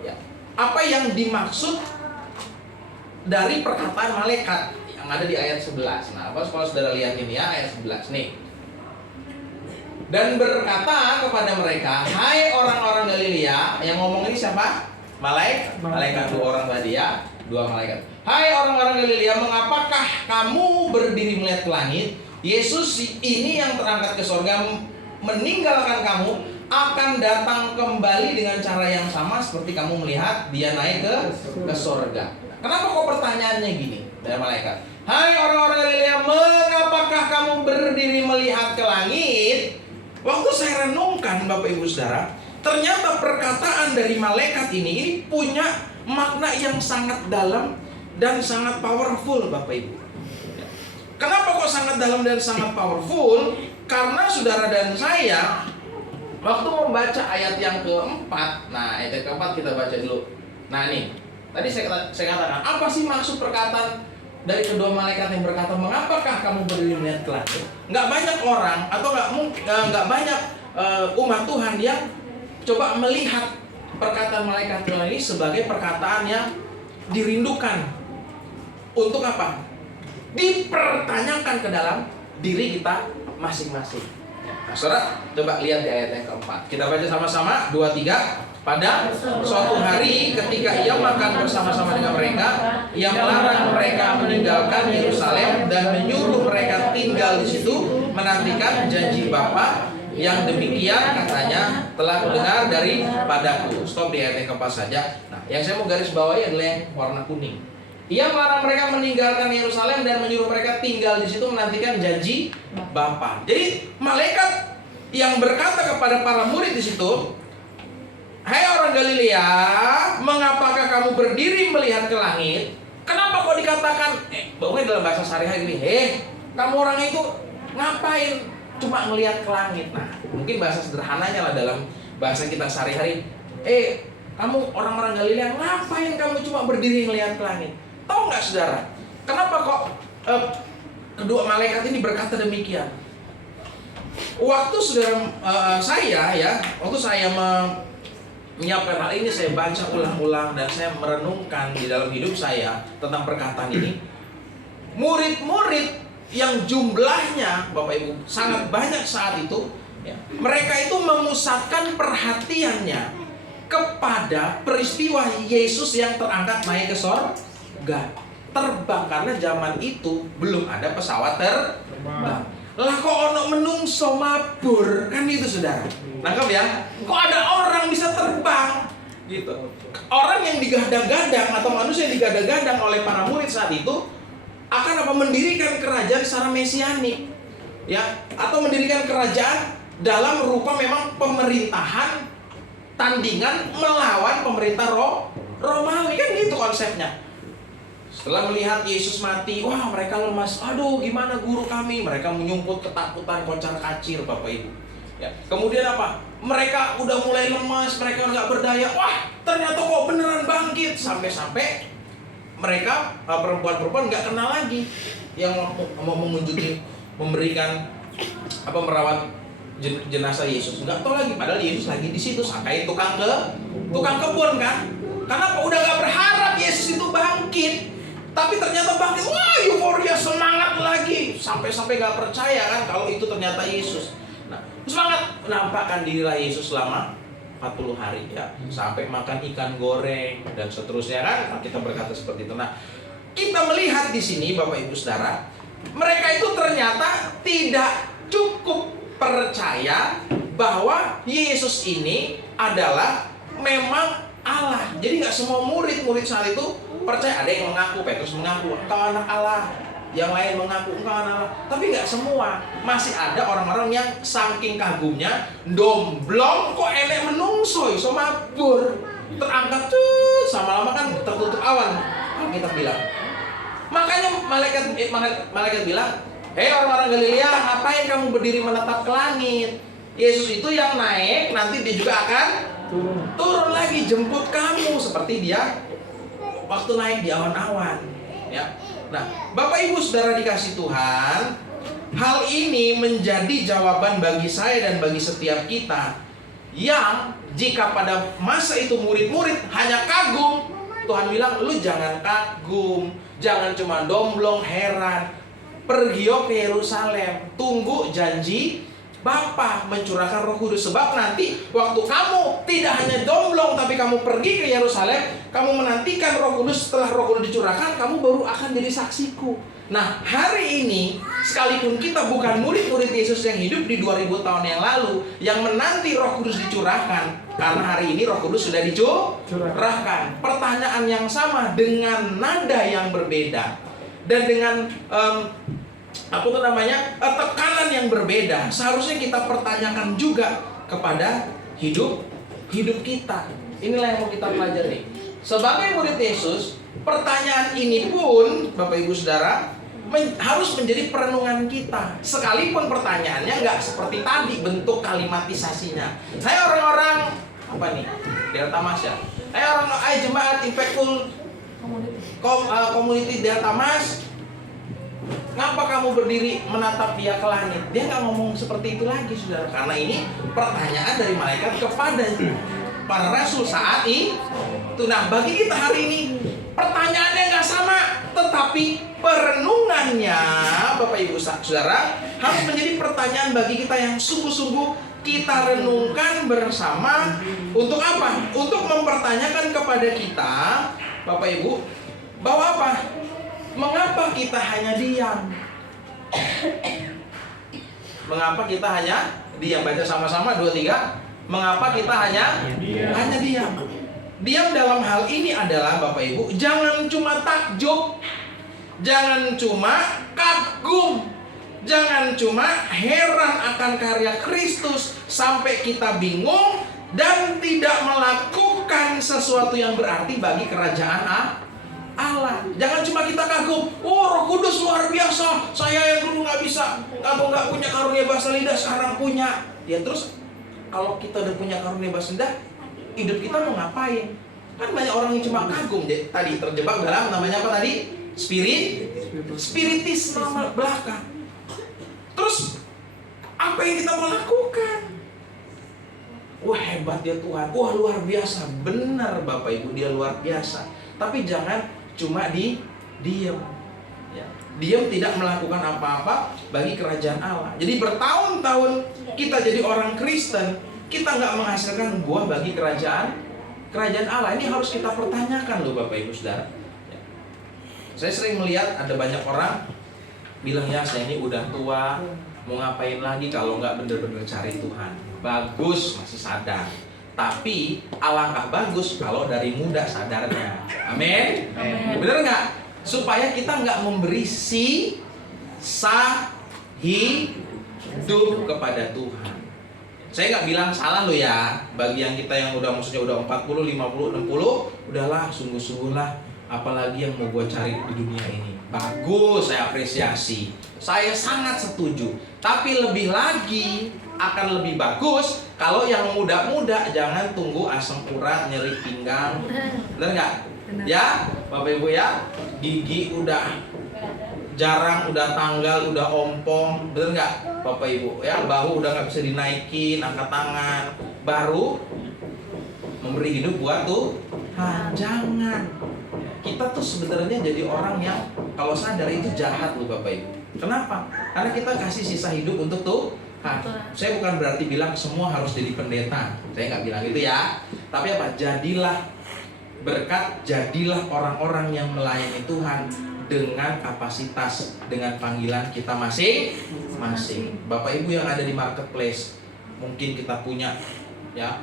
ya, apa yang dimaksud dari perkataan malaikat yang ada di ayat 11. Nah, kalau saudara lihat ini ya, ayat 11 nih. Dan berkata kepada mereka, hai orang-orang Galilea. Yang ngomong ini siapa? Malaikat 2 orang tadi ya, 2 malaikat. Hai orang-orang Galilea, mengapakah kamu berdiri melihat ke langit? Yesus ini yang terangkat ke surga meninggalkan kamu, akan datang kembali dengan cara yang sama seperti kamu melihat dia naik ke surga. Kenapa kok pertanyaannya gini dari malaikat? Hai orang-orang Galilea, mengapakah kamu berdiri melihat ke langit? Waktu saya renungkan Bapak Ibu Saudara, ternyata perkataan dari malaikat ini punya makna yang sangat dalam dan sangat powerful Bapak Ibu. Kenapa kok sangat dalam dan sangat powerful? Karena saudara dan saya waktu membaca ayat yang keempat, nah ayat keempat kita baca dulu. Nah nih, tadi saya katakan, apa sih maksud perkataan dari kedua malaikat yang berkata, mengapakah kamu berdiri melihat ke langit? Nggak banyak orang atau nggak banyak umat Tuhan yang coba melihat perkataan malaikat Tuhan ini sebagai perkataan yang dirindukan untuk apa? Dipertanyakan ke dalam diri kita masing-masing. Nah, saudara, coba lihat di ayat yang keempat. Kita baca sama-sama, 2, 3. Pada suatu hari ketika ia makan bersama-sama dengan mereka, ia melarang mereka meninggalkan Yerusalem dan menyuruh mereka tinggal di situ menantikan janji Bapa yang demikian katanya telah dengar daripadaku. Stop di ayat yang keempat saja. Nah, yang saya mau garis bawahi adalah yang warna kuning. Ia melarang mereka meninggalkan Yerusalem dan menyuruh mereka tinggal di situ menantikan janji Bapa. Jadi malaikat yang berkata kepada para murid di situ, "Hai orang Galilea, mengapakah kamu berdiri melihat ke langit?" Kenapa kok dikatakan, bahwa dalam bahasa sehari-hari ini, kamu orang itu ngapain cuma ngelihat ke langit? Nah, mungkin bahasa sederhananya lah dalam bahasa kita sehari-hari, kamu orang-orang Galilea, ngapain kamu cuma berdiri ngelihat ke langit? Tahu nggak saudara, kenapa kok kedua malaikat ini berkata demikian? Waktu saudara waktu saya menyiapkan hal ini, saya baca ulang-ulang dan saya merenungkan di dalam hidup saya tentang perkataan ini. Murid-murid yang jumlahnya Bapak Ibu sangat banyak saat itu, mereka itu memusatkan perhatiannya kepada peristiwa Yesus yang terangkat naik ke sorga, terbang, karena zaman itu belum ada pesawat terbang. Lah kok ono menungso mabur, kan itu saudara. Nangkep ya? Kok ada orang bisa terbang gitu. Orang yang digadang-gadang atau manusia yang digadang-gadang oleh para murid saat itu akan mendirikan kerajaan secara mesianik, ya, atau mendirikan kerajaan dalam rupa memang pemerintahan tandingan melawan pemerintah Romawi, kan gitu konsepnya. Setelah melihat Yesus mati, wah mereka lemas. Aduh, gimana guru kami? Mereka menyumput ketakutan, kocar kacir, Bapak Ibu. Ya. Kemudian apa? Mereka udah mulai lemas, mereka nggak berdaya. Wah, ternyata kok beneran bangkit. Sampai-sampai mereka perempuan-perempuan nggak kenal lagi yang mau mengunjungi, memberikan merawat jenazah Yesus. Nggak tahu lagi, padahal Yesus lagi di situ. Sangkain tukang kebun kan? Karena udah nggak berharap Yesus itu bangkit. Tapi ternyata bangkit, wah euforia, semangat lagi. Sampai-sampai gak percaya kan kalau itu ternyata Yesus. Nah, semangat menampakkan dirilah Yesus selama 40 hari ya. Sampai makan ikan goreng dan seterusnya kan. Kita berkata seperti itu. Nah, kita melihat di sini Bapak Ibu Saudara, mereka itu ternyata tidak cukup percaya bahwa Yesus ini adalah memang Allah. Jadi gak semua murid-murid saat itu percaya. Ada yang mengaku, Petrus mengaku engkau anak Allah, yang lain mengaku engkau anak Allah, tapi nggak semua. Masih ada orang-orang yang saking kagumnya, domblong kok enek menungso iso mabur, terangkat tuh sama lama kan tertutup awan. Kita bilang, makanya malaikat bilang, hei orang-orang Galilea, ngapain kamu berdiri menatap ke langit? Yesus itu yang naik, nanti dia juga akan turun lagi jemput kamu, seperti dia waktu naik di awan-awan, ya. Nah, Bapak Ibu Saudara dikasih Tuhan, hal ini menjadi jawaban bagi saya dan bagi setiap kita yang jika pada masa itu murid-murid hanya kagum, Tuhan bilang, lu jangan kagum, jangan cuma domblong heran, pergi ke Yerusalem, tunggu janji Bapa mencurahkan Roh Kudus. Sebab nanti waktu kamu tidak hanya domblong, tapi kamu pergi ke Yerusalem, kamu menantikan Roh Kudus. Setelah Roh Kudus dicurahkan, kamu baru akan jadi saksiku. Nah, hari ini sekalipun kita bukan murid-murid Yesus yang hidup di 2000 tahun yang lalu, yang menanti Roh Kudus dicurahkan, karena hari ini Roh Kudus sudah dicurahkan. Pertanyaan yang sama dengan nada yang berbeda dan dengan tekanan yang berbeda, seharusnya kita pertanyakan juga kepada hidup kita. Inilah yang mau kita pelajari. Sebagai murid Yesus, pertanyaan ini pun Bapak Ibu Saudara harus menjadi perenungan kita. Sekalipun pertanyaannya nggak seperti tadi bentuk kalimatisasinya. Hai orang-orang Delta Mas ya. Hai jemaat Impactful Community Delta Mas, ngapa kamu berdiri menatap dia ke langit? Dia nggak ngomong seperti itu lagi, saudara. Karena ini pertanyaan dari malaikat kepada para rasul saat itu. Nah, bagi kita hari ini pertanyaannya nggak sama, tetapi perenungannya, Bapak Ibu Saudara, harus menjadi pertanyaan bagi kita yang sungguh-sungguh kita renungkan bersama. Untuk apa? Untuk mempertanyakan kepada kita, Bapak Ibu, bahwa apa? Mengapa kita hanya diam? Mengapa kita hanya diam? Baca sama-sama 2, 3. Mengapa kita hanya diam? Diam dalam hal ini adalah, Bapak Ibu, jangan cuma takjub, jangan cuma kagum, jangan cuma heran akan karya Kristus sampai kita bingung dan tidak melakukan sesuatu yang berarti bagi kerajaan Allah. Jangan cuma kita kagum, oh Roh Kudus luar biasa, saya yang dulu nggak bisa, aku nggak punya karunia bahasa lidah, sekarang punya. Ya terus kalau kita udah punya karunia bahasa lidah, hidup kita mau ngapain? Kan banyak orang yang cuma kagum, tadi terjebak dalam namanya apa tadi? Spiritisme belaka. Terus apa yang kita mau lakukan? Wah hebat ya Tuhan, wah luar biasa. Benar Bapak Ibu, dia luar biasa. Tapi jangan cuma diam. Ya. Diam tidak melakukan apa-apa bagi kerajaan Allah. Jadi bertahun-tahun kita jadi orang Kristen, kita nggak menghasilkan buah bagi kerajaan Allah. Ini harus kita pertanyakan loh Bapak Ibu Saudara. Ya. Saya sering melihat ada banyak orang bilang, ya saya ini udah tua, mau ngapain lagi kalau nggak bener-bener cari Tuhan. Bagus masih sadar, tapi alangkah bagus kalau dari muda sadarnya. Amin. Bener nggak? Supaya kita nggak memberi sisa hidup kepada Tuhan. Saya nggak bilang salah loh ya, bagi yang kita yang udah maksudnya udah 40, 50, 60, udahlah sungguh-sungguhlah, apalagi yang mau gue cari di dunia ini. Bagus, saya apresiasi, saya sangat setuju. Tapi lebih lagi, akan lebih bagus kalau yang muda-muda jangan tunggu asam urat, nyeri pinggang. Bener nggak? Ya, Bapak Ibu ya, gigi udah jarang, udah tanggal, udah ompong. Bener nggak Bapak Ibu ya, bahu udah nggak bisa dinaikin, angkat tangan, baru memberi hidup buat Tuhan. Jangan. Kita tuh sebenarnya jadi orang yang kalau sadar itu jahat loh Bapak Ibu. Kenapa? Karena kita kasih sisa hidup untuk Tuhan. Saya bukan berarti bilang semua harus jadi pendeta. Saya nggak bilang gitu ya. Tapi apa? Jadilah berkat, jadilah orang-orang yang melayani Tuhan dengan kapasitas, dengan panggilan kita masing-masing. Bapak Ibu yang ada di marketplace, mungkin kita punya ya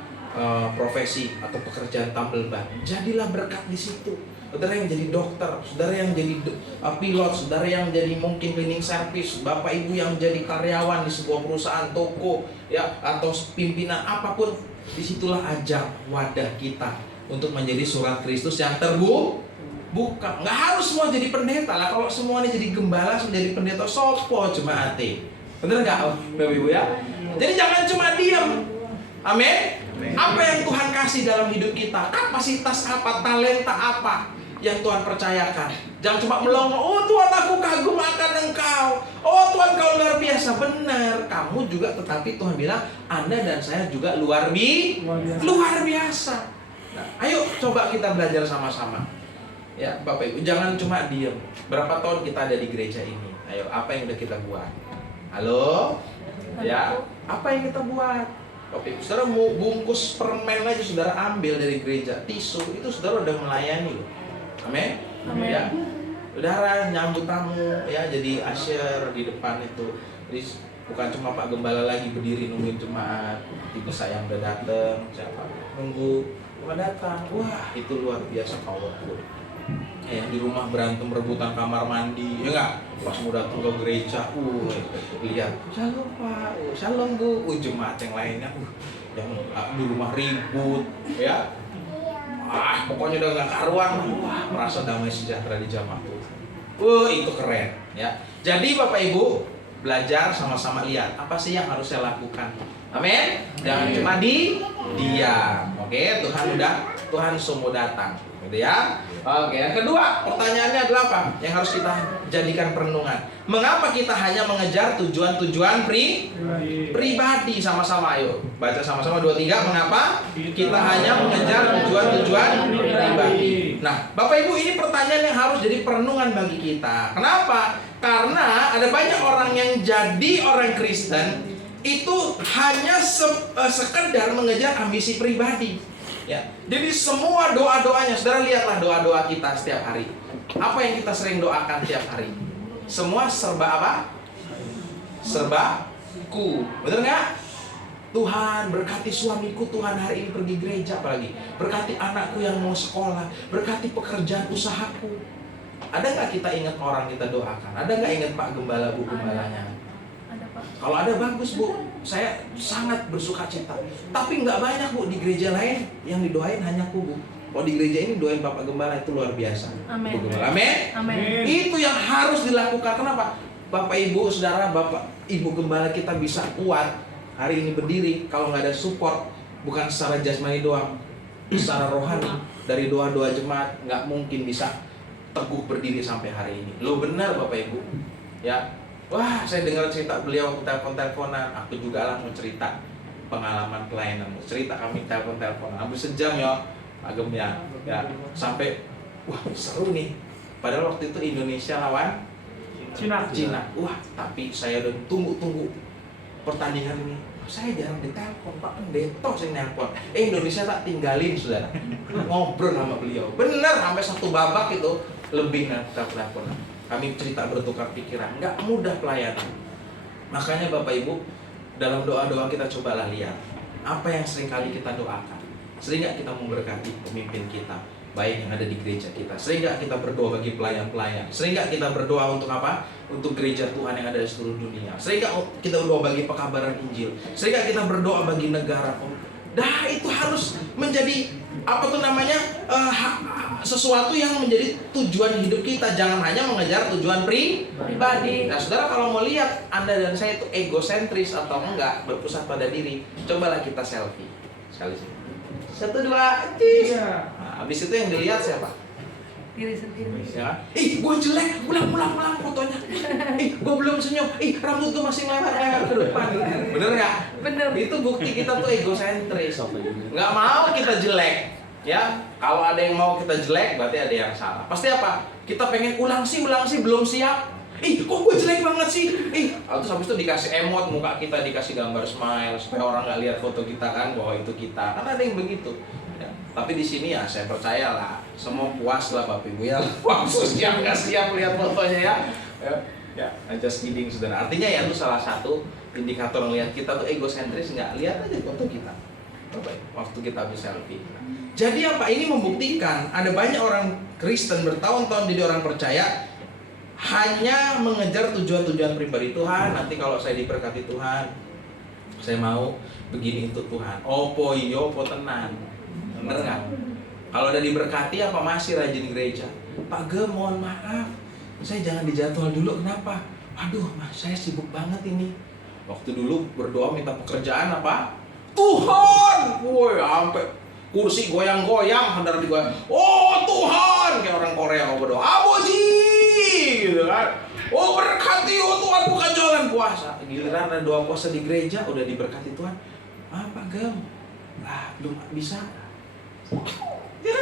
profesi atau pekerjaan tambal ban. Jadilah berkat di situ. Saudara yang jadi dokter, saudara yang jadi pilot, saudara yang jadi mungkin cleaning service, Bapak Ibu yang jadi karyawan di sebuah perusahaan toko ya atau pimpinan apapun, disitulah ajang wadah kita untuk menjadi surat Kristus yang terbuka. Nggak harus semua jadi pendeta lah. Kalau semuanya jadi gembala, menjadi pendeta sopo cuma hati. Bener nggak Bapak Ibu ya? Jadi jangan cuma diam. Amin. Apa yang Tuhan kasih dalam hidup kita? Kapasitas apa? Talenta apa yang Tuhan percayakan? Jangan cuma melongo, oh Tuhan aku kagum akan Engkau, oh Tuhan Kau luar biasa. Benar, kamu juga, tetapi Tuhan bilang Anda dan saya juga luar biasa. Nah, ayo coba kita belajar sama-sama. Ya Bapak Ibu, jangan cuma diam. Berapa tahun kita ada di gereja ini? Ayo, apa yang udah kita buat? Halo? Ya, apa yang kita buat? Bapak Ibu, saudara mau bungkus permen aja saudara ambil dari gereja, tisu, itu saudara udah melayani loh. Amin. Ya. Saudara nyambut tamu ya, jadi usher di depan itu. Jadi bukan cuma Pak Gembala lagi berdiri nungguin jemaat, tiba saya udah datang, siapa nunggu datang. Wah, itu luar biasa powerful. Di rumah berantem rebutan kamar mandi, ya enggak? Pas mau datang ke gereja, lihat, shalom Pak, shalom Bu, jemaat yang lainnya, yang di rumah ribut, ya. Pokoknya udah nggak karuan, merasa damai sejahtera di jamaah Tuhan. Itu keren, ya. Jadi Bapak Ibu belajar sama-sama lihat apa sih yang harus saya lakukan. Amin. Jangan cuma diam. Oke, Tuhan semua datang. Gitu ya. Oke, yang kedua, pertanyaannya adalah apa? Yang harus kita jadikan perenungan. Mengapa kita hanya mengejar tujuan-tujuan pribadi? Sama-sama, ayo baca sama-sama 2, 3. Mengapa kita hanya mengejar tujuan-tujuan pribadi? Nah, Bapak Ibu, ini pertanyaan yang harus jadi perenungan bagi kita. Kenapa? Karena ada banyak orang yang jadi orang Kristen itu hanya sekedar mengejar ambisi pribadi. Ya, jadi semua doa-doanya, saudara lihatlah doa-doa kita setiap hari. Apa yang kita sering doakan setiap hari? Semua serba apa? Serba ku. Betul nggak? Tuhan berkati suamiku, Tuhan hari ini pergi gereja, apalagi berkati anakku yang mau sekolah, berkati pekerjaan usahaku. Ada nggak kita ingat orang kita doakan? Ada nggak ingat Pak Gembala, Bu Gembalanya? Kalau ada bagus, Bu, saya sangat bersuka cita. Tapi nggak banyak, Bu, di gereja lain yang didoain hanya aku, Bu. Kalau di gereja ini doain Bapak Gembala itu luar biasa. Amin. Amin. Itu yang harus dilakukan. Kenapa? Bapak Ibu, saudara, Bapak Ibu Gembala kita bisa kuat hari ini berdiri kalau nggak ada support, bukan secara jasmani doang, secara rohani dari doa-doa jemaat nggak mungkin bisa teguh berdiri sampai hari ini. Lo benar Bapak Ibu, ya. Wah, saya dengar cerita beliau telepon-teleponan. Aku juga lah mau cerita pengalaman pelayanan. Cerita kami telepon-teleponan. Hampir sejam ya, Agem ya. Sampai, wah seru nih. Padahal waktu itu Indonesia lawan Cina. Wah, tapi saya udah tunggu pertandingan ini. Saya jarang ditelepon, Pak Pendeta saya nelpon. Indonesia tak tinggalin, saudara. Ngobrol sama beliau. Bener, sampai 1 babak itu lebih telepon. Kami cerita bertukar pikiran, nggak mudah pelayanan. Makanya Bapak Ibu, dalam doa-doa kita cobalah lihat apa yang sering kali kita doakan. Sering nggak kita memberkati pemimpin kita, baik yang ada di gereja kita. Sering nggak kita berdoa bagi pelayan-pelayan. Sering nggak kita berdoa untuk apa? Untuk gereja Tuhan yang ada di seluruh dunia. Sering nggak kita berdoa bagi pekabaran Injil. Sering nggak kita berdoa bagi negara. Dah, itu harus menjadi apa tuh namanya sesuatu yang menjadi tujuan hidup kita. Jangan hanya mengejar tujuan pribadi. Nah, saudara, kalau mau lihat Anda dan saya itu egosentris atau enggak, berpusat pada diri, cobalah kita selfie sekali sih. 1, 2, cheese. Nah, habis itu yang dilihat siapa? Diri sendiri. Ya. Gue jelek, ulang fotonya. Gue belum senyum. Rambut gue masih melebar ke depan. Bener nggak? Bener. Itu bukti kita tuh egosentris. Nggak mau kita jelek. Ya, kalau ada yang mau kita jelek, berarti ada yang salah. Pasti apa? Kita pengen ulang sih, belum siap. Kok gue jelek banget sih? Terus habis itu dikasih emot muka kita, dikasih gambar smile supaya orang nggak lihat foto kita kan bahwa itu kita. Kan ada yang begitu. Ya. Tapi di sini ya saya percaya lah, semua puas lah Bapak Ibu ya. Khusus yang nggak siap lihat fotonya ya. Just kidding, saudara. Artinya ya itu salah satu indikator melihat kita tuh egosentris, nggak lihat aja foto kita. Bapak, waktu kita habis selfie. Jadi apa? Ini membuktikan ada banyak orang Kristen bertahun-tahun jadi orang percaya hanya mengejar tujuan-tujuan pribadi. Tuhan, nanti kalau saya diberkati Tuhan, saya mau begini untuk Tuhan. Opo tenan. Bener nggak? Kalau udah diberkati apa masih rajin gereja? Pak Gem, mohon maaf, saya jangan dijadwal dulu. Kenapa? Aduh, Mas, saya sibuk banget ini. Waktu dulu berdoa minta pekerjaan apa? Tuhan, woi, sampai kursi goyang-goyang, hendak digoyang. Oh Tuhan, kayak orang Korea mau berdoa. Aboji, gitu kan. Oh berkati, oh Tuhan buka jalan puasa. Giliran ada doa puasa di gereja, udah diberkati Tuhan. Apa Gem? Belum bisa. Ya,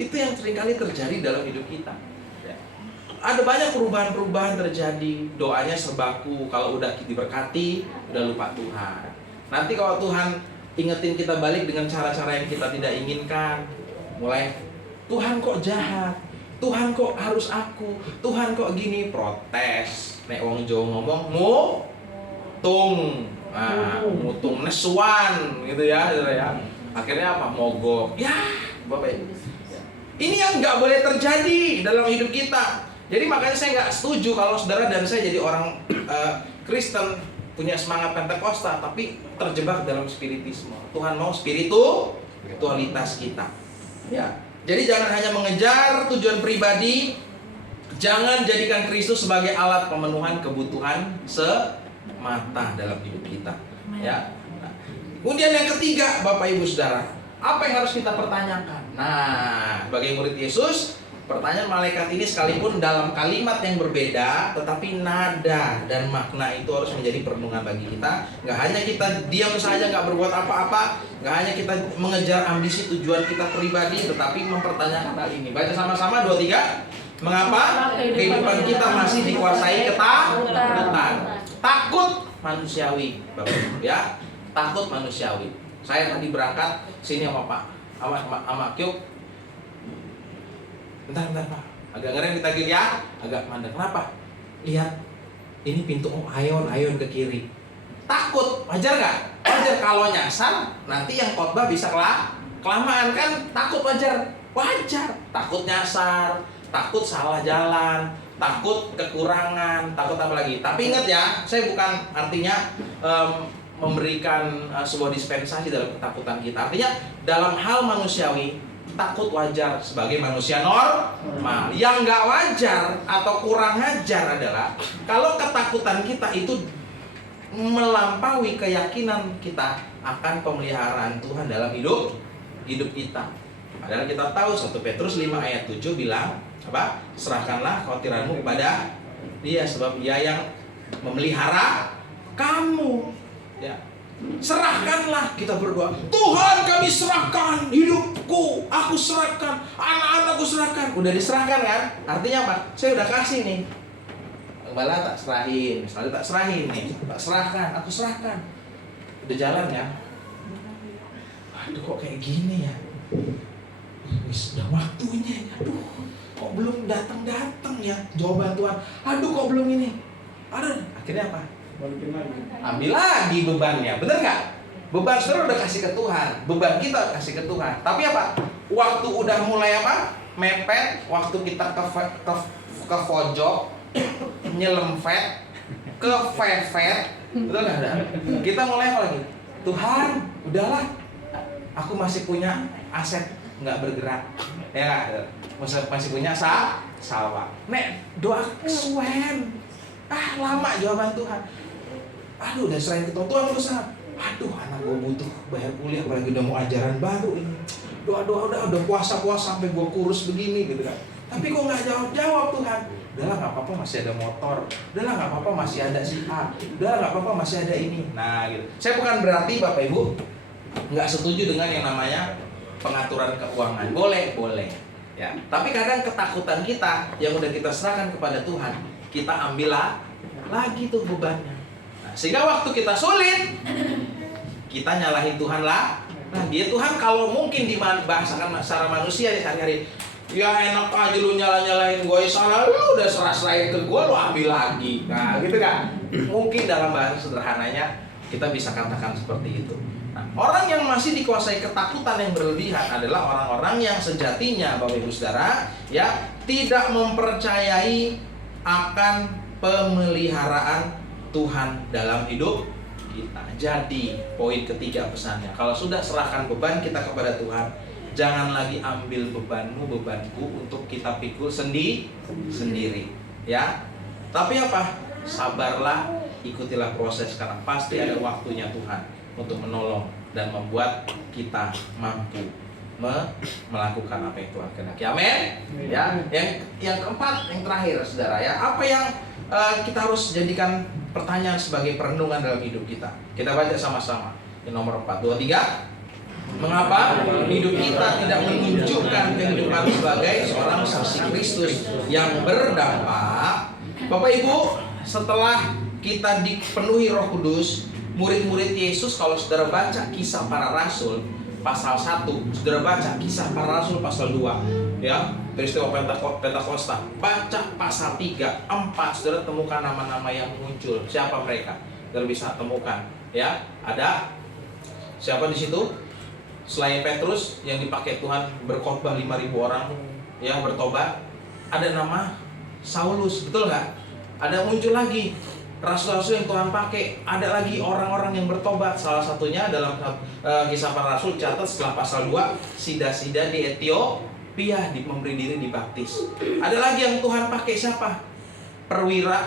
itu yang seringkali terjadi dalam hidup kita. Ya. Ada banyak perubahan-perubahan terjadi. Doanya serbaku. Kalau udah diberkati, udah lupa Tuhan. Nanti kalau Tuhan ingetin kita balik dengan cara-cara yang kita tidak inginkan, mulai Tuhan kok jahat, Tuhan kok harus aku, Tuhan kok gini, protes. Nek wong Jawa ngomong mutung, mutung nesuan gitu ya. Akhirnya apa? Mogok. Ya, Bapak Ibu. Ini yang nggak boleh terjadi dalam hidup kita. Jadi makanya saya nggak setuju kalau saudara dan saya jadi orang Kristen punya semangat Pentakosta tapi terjebak dalam spiritisme. Tuhan mau spiritualitas kita. Ya. Jadi jangan hanya mengejar tujuan pribadi, jangan jadikan Kristus sebagai alat pemenuhan kebutuhan semata dalam hidup kita. Ya. Nah, kemudian yang ketiga, Bapak Ibu Saudara, apa yang harus kita pertanyakan? Nah, sebagai murid Yesus, pertanyaan malaikat ini sekalipun dalam kalimat yang berbeda, tetapi nada dan makna itu harus menjadi perenungan bagi kita. Nggak hanya kita diam saja, nggak berbuat apa-apa, nggak hanya kita mengejar ambisi tujuan kita pribadi, tetapi mempertanyakan hal ini. Baca sama-sama 2-3. Mengapa kehidupan kita masih dikuasai ketakutan? Takut manusiawi, Bapak Ibu, ya. Takut manusiawi. Saya tadi berangkat sini sama Pak, sama Kyuk. Bentar Pak, agak ngeren kita kiri ya, agak mandek. Kenapa? Lihat, ini pintu ayon ke kiri. Takut, wajar nggak? Wajar kalau nyasar, nanti yang khotbah bisa kelamaan kan? Takut wajar, takut nyasar, takut salah jalan, takut kekurangan, takut apa lagi. Tapi ingat ya, saya bukan artinya memberikan sebuah dispensasi dalam ketakutan kita. Artinya dalam hal manusiawi, takut wajar sebagai manusia normal. Yang nggak wajar atau kurang ajar adalah kalau ketakutan kita itu melampaui keyakinan kita akan pemeliharaan Tuhan dalam hidup kita. Padahal kita tahu 1 Petrus 5 ayat 7 bilang apa? Serahkanlah kekhawatiranmu kepada Dia sebab Dia yang memelihara kamu. Ya. Serahkanlah, kita berdoa, Tuhan kami serahkan hidupku, aku serahkan, anak-anakku serahkan. Udah diserahkan kan? Artinya apa? Saya udah kasih nih. Gembala tak serahin, misalnya tak serahin nih, tak serahkan, aku serahkan. Udah jalan ya. Aduh kok kayak gini ya? Wis udah waktunya. Aduh, kok belum datang ya jawaban Tuhan. Aduh kok belum ini. Aduh, akhirnya apa? Ambil lagi bebannya, bener nggak? Beban saudara udah kasih ke Tuhan, beban kita kasih ke Tuhan. Tapi apa? Waktu udah mulai apa? Mepet, waktu kita ke pojok, nyelempet, ke fefet, betul nggak? Kita mulai apa lagi? Tuhan, udahlah, aku masih punya aset nggak bergerak, ya nggak? Masih punya sawah. Nek doa kesuwen, lama jawaban Tuhan. Aduh, udah serahin ke Tuhan usaha. Aduh, anak gue butuh bayar kuliah, apalagi udah mau ajaran baru ini. Doa udah puasa sampai gue kurus begini gitu kan. Tapi kok nggak jawab Tuhan. Udahlah nggak apa-apa masih ada motor. Udahlah nggak apa-apa masih ada si A. Udahlah nggak apa-apa masih ada ini. Nah gitu. Saya bukan berarti Bapak Ibu nggak setuju dengan yang namanya pengaturan keuangan. Boleh. Ya. Tapi kadang ketakutan kita yang udah kita serahkan kepada Tuhan, kita ambillah lagi tuh bebannya. Sehingga waktu kita sulit, kita nyalahin Tuhan lah. Nah, dia Tuhan kalau mungkin dibahasakan secara manusia sehari-hari, ya enak aja lu nyalahin gue, salah lu udah serah-serahin ke gue, lu ambil lagi. Nah, gitu kan? Mungkin dalam bahasa sederhananya kita bisa katakan seperti itu. Nah, orang yang masih dikuasai ketakutan yang berlebihan adalah orang-orang yang sejatinya, Bapak Ibu Saudara, ya, tidak mempercayai akan pemeliharaan Tuhan dalam hidup kita. Jadi poin ketiga pesannya, kalau sudah serahkan beban kita kepada Tuhan, jangan lagi ambil bebanku untuk kita pikul sendiri, ya. Tapi apa? Sabarlah, ikutilah proses karena pasti ada waktunya Tuhan untuk menolong dan membuat kita mampu melakukan apa yang Tuhan kehendaki. Amin. Ya. Yang keempat, yang terakhir, saudara, ya. Apa yang kita harus jadikan pertanyaan sebagai perenungan dalam hidup kita? Kita baca sama-sama. Yang nomor 4, 2, 3. Mengapa hidup kita tidak menunjukkan kehidupan sebagai seorang saksi Kristus yang berdampak? Bapak Ibu, setelah kita dipenuhi Roh Kudus, murid-murid Yesus, kalau saudara baca Kisah Para Rasul pasal 1, saudara baca Kisah Para Rasul pasal 2, ya, peristiwa Pentakosta, baca pasal 3, 4, saudara temukan nama-nama yang muncul. Siapa mereka? Saudara bisa temukan, ya. Ada siapa di situ? Selain Petrus yang dipakai Tuhan berkhotbah 5.000 orang, ya, bertobat. Ada nama Saulus, betul nggak? Ada muncul lagi rasul-rasul yang Tuhan pakai. Ada lagi orang-orang yang bertobat. Salah satunya dalam Kisah Para Rasul catat setelah pasal 2, Sida-sida di Ethiopia memberi diri dibaptis. Ada lagi yang Tuhan pakai siapa? Perwira,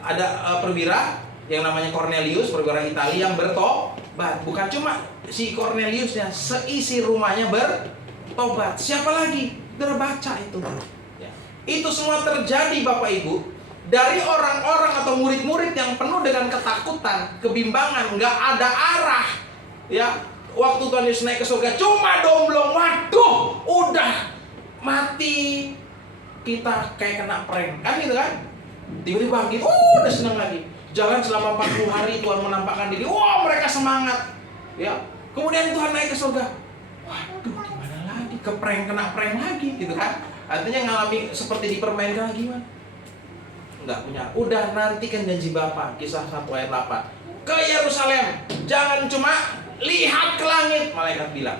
ada perwira yang namanya Cornelius, perwira Italia yang bertobat. Bukan cuma si Corneliusnya, seisi rumahnya tobat. Siapa lagi? Saudara baca itu. Ya. Itu semua terjadi Bapak Ibu dari orang-orang atau murid-murid yang penuh dengan ketakutan, kebimbangan, nggak ada arah. Ya, waktu Tuhan Yesus naik ke surga cuma domblong, waduh, udah mati, kita kayak kena prank, kan gitu kan? Tiba-tiba bangkit, udah senang lagi. Jalan selama 40 hari Tuhan menampakkan diri, wah mereka semangat. Ya, kemudian Tuhan naik ke surga, waduh gimana lagi, kena prank lagi, gitu kan? Artinya ngalami seperti dipermainkan lagi, gimana? Nggak punya. Udah, nantikan janji Bapa, Kisah 1 ayat 8. Ke Yerusalem, jangan cuma lihat ke langit, malaikat bilang.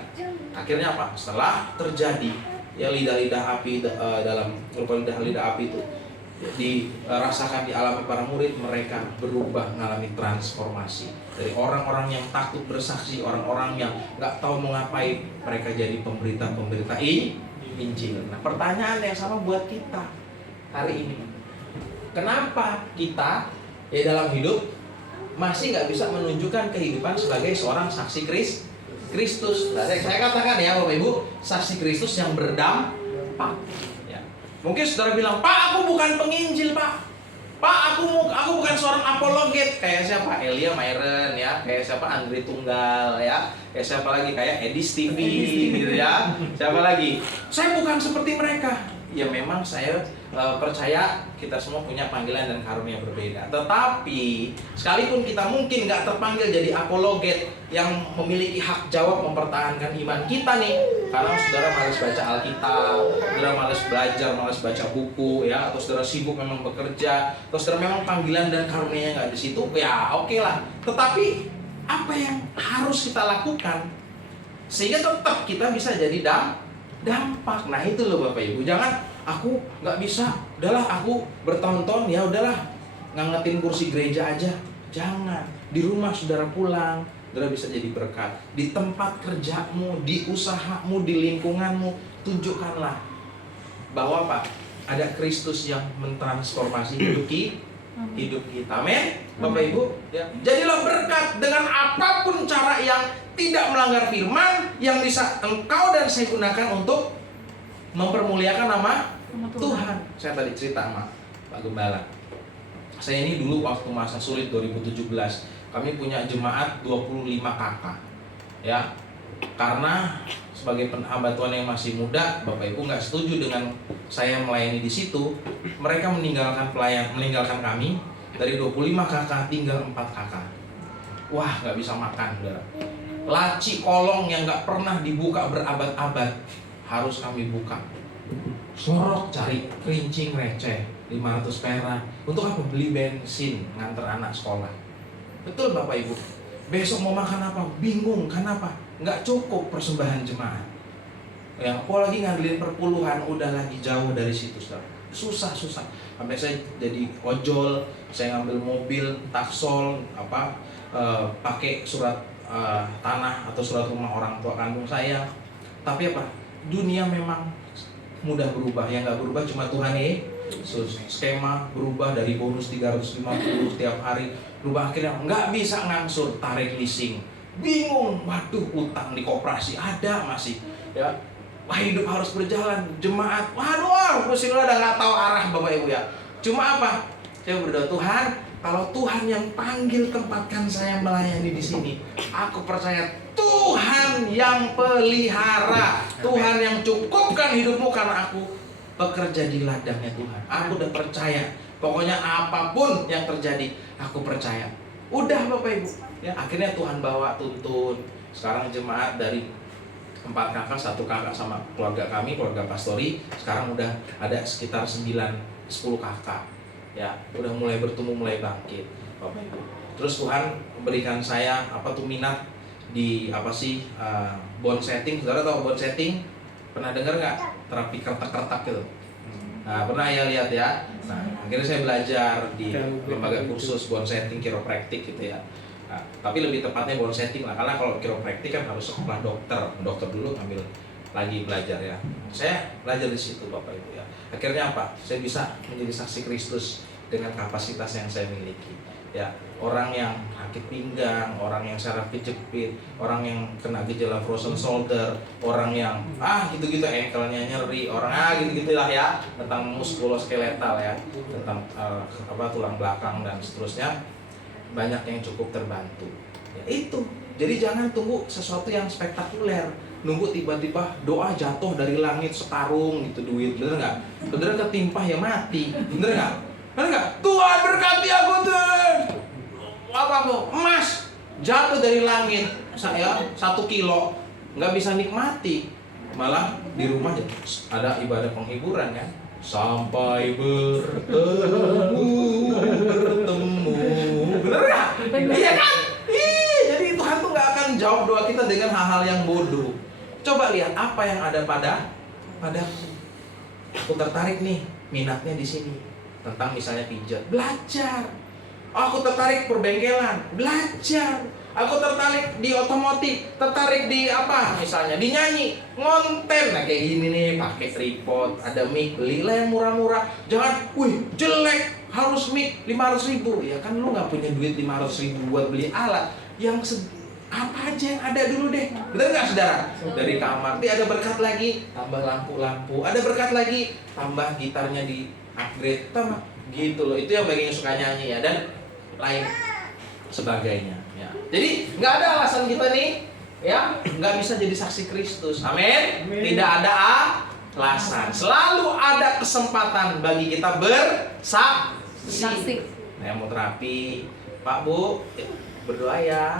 Akhirnya apa? Setelah terjadi ya lidah-lidah api dalam lidah api itu dirasakan dialami para murid, mereka berubah, mengalami transformasi dari orang-orang yang takut bersaksi, orang-orang yang nggak tahu mau ngapain, mereka jadi pemberita Injil. Nah, pertanyaan yang sama buat kita hari ini, kenapa kita ya dalam hidup masih nggak bisa menunjukkan kehidupan sebagai seorang saksi Kristus? Nah, saya katakan ya Bapak Ibu, saksi Kristus yang berdampak. Ya. Mungkin saudara bilang, Pak, aku bukan penginjil, Pak. Aku bukan seorang apologet. Kayak siapa? Elia Myron ya, kayak siapa? Andre Tunggal ya, kayak siapa lagi? Kayak Edi Stevie gitu ya. Siapa lagi? Saya bukan seperti mereka. Ya memang saya percaya kita semua punya panggilan dan karunia berbeda. Tetapi sekalipun kita mungkin nggak terpanggil jadi apologet yang memiliki hak jawab mempertahankan iman kita nih, karena saudara malas baca Alkitab, saudara malas belajar, malas baca buku ya, atau saudara sibuk memang bekerja, atau saudara memang panggilan dan karunia nggak di situ, ya oke lah. Tetapi apa yang harus kita lakukan sehingga tetap kita bisa jadi dampak? Nah itu loh Bapak Ibu, jangan aku nggak bisa, udahlah aku bertahun-tahun ya udahlah ngangetin kursi gereja aja. Jangan, di rumah saudara pulang, saudara bisa jadi berkat. Di tempat kerjamu, di usahamu, di lingkunganmu, tunjukkanlah bahwa apa? Ada Kristus yang mentransformasi hidup kita. Amin, Bapak Ibu. Ya. Jadilah berkat dengan apapun cara yang tidak melanggar firman, yang bisa engkau dan saya gunakan untuk mempermuliakan nama Tuhan. Saya tadi cerita sama Pak Gembala. Saya ini dulu waktu masa sulit 2017, kami punya jemaat 25 kakak. Ya. Karena sebagai penhamba Tuhan yang masih muda, Bapak Ibu nggak setuju dengan saya melayani di situ. Mereka meninggalkan kami. Dari 25 kakak tinggal 4 kakak. Wah, nggak bisa makan, saudara. Laci kolong yang nggak pernah dibuka berabad-abad harus kami buka. Sorok cari kerincing receh 500 perak. Untuk apa? Beli bensin nganter anak sekolah. Betul Bapak Ibu. Besok mau makan apa? Bingung. Kenapa? Nggak cukup persembahan jemaat. Yang apalagi ngandelin perpuluhan, udah lagi jauh dari situ, saudara. Susah. Sampai saya jadi ojol, saya ngambil mobil, taksol, pakai surat tanah atau surat rumah orang tua kandung saya. Tapi apa? Dunia memang mudah berubah. Yang nggak berubah cuma Tuhan Yesus. Skema berubah dari bonus 350 setiap hari, berubah akhirnya nggak bisa ngangsur, tarik leasing. Bingung, waduh utang di koperasi ada masih. Ya, wah hidup harus berjalan, jemaat, waduh, pusing udah nggak tahu arah Bapak Ibu ya. Cuma apa? Saya berdoa, Tuhan, kalau Tuhan yang panggil tempatkan saya melayani di sini, aku percaya Tuhan yang pelihara, Tuhan yang cukupkan hidupmu karena aku bekerja di ladangnya Tuhan. Aku udah percaya, pokoknya apapun yang terjadi, aku percaya. Udah Bapak Ibu, ya akhirnya Tuhan bawa tuntun. Sekarang jemaat dari 4 kakak, 1 kakak sama keluarga kami, keluarga pastori, sekarang udah ada sekitar 9-10 kakak. Ya, udah mulai bertumbuh, mulai bangkit, Bapak Ibu. Terus Tuhan memberikan saya minat di bond setting. Saudara tahu bond setting? Pernah dengar nggak? Terapi kertak-kertak gitu. Nah, pernah ya lihat ya. Nah, akhirnya saya belajar di lembaga kursus bond setting chiropractic gitu ya. Nah, tapi lebih tepatnya bond setting lah, karena kalau chiropractic kan harus sekolah dokter dulu ambil lagi belajar ya. Saya belajar di situ Bapak Ibu ya. Akhirnya apa? Saya bisa menjadi saksi Kristus dengan kapasitas yang saya miliki. ya, orang yang sakit pinggang, orang yang saraf kejepit, orang yang kena gejala frozen shoulder, orang yang gitu-gitu ankle-nya nyeri, orang gitu-gitulah ya, tentang muskuloskeletal ya, tentang tulang belakang dan seterusnya, banyak yang cukup terbantu. Ya, itu. Jadi jangan tunggu sesuatu yang spektakuler, nunggu tiba-tiba doa jatuh dari langit sekarung gitu duit, bener nggak? Bener ketimpah ya mati, bener nggak? Bener nggak? Tuhan berkati aku Tuhan. Apa emas jatuh dari langit saya 1 kilo, nggak bisa nikmati, malah di rumah ada ibadah penghiburan kan, sampai bertemu, bener nggak? Iya kan? Jadi Tuhan tuh nggak akan jawab doa kita dengan hal-hal yang bodoh. Coba lihat apa yang ada pada aku tertarik nih, minatnya di sini tentang misalnya pijat, belajar. Aku tertarik perbengkelan, belajar. Aku tertarik di otomotif, tertarik di apa? Misalnya di nyanyi, ngonten. Nah kayak gini nih, pakai tripod, ada mic, belilah yang murah-murah. Jangan, wih jelek, harus mic 500.000. Ya kan lu nggak punya duit 500.000 buat beli alat. Yang apa aja yang ada dulu deh. Bener nggak saudara? Dari kamar, ada berkat lagi, tambah lampu-lampu. Ada berkat lagi, tambah gitarnya di upgrade, tambah gitu loh. Itu yang bagian yang suka nyanyi ya, dan lain sebagainya ya. Jadi nggak ada alasan kita nih ya nggak bisa jadi saksi Kristus. Amin. Tidak ada alasan, selalu ada kesempatan bagi kita bersaksi. Nah, yang mau terapi, Pak Bu, berdoa ya,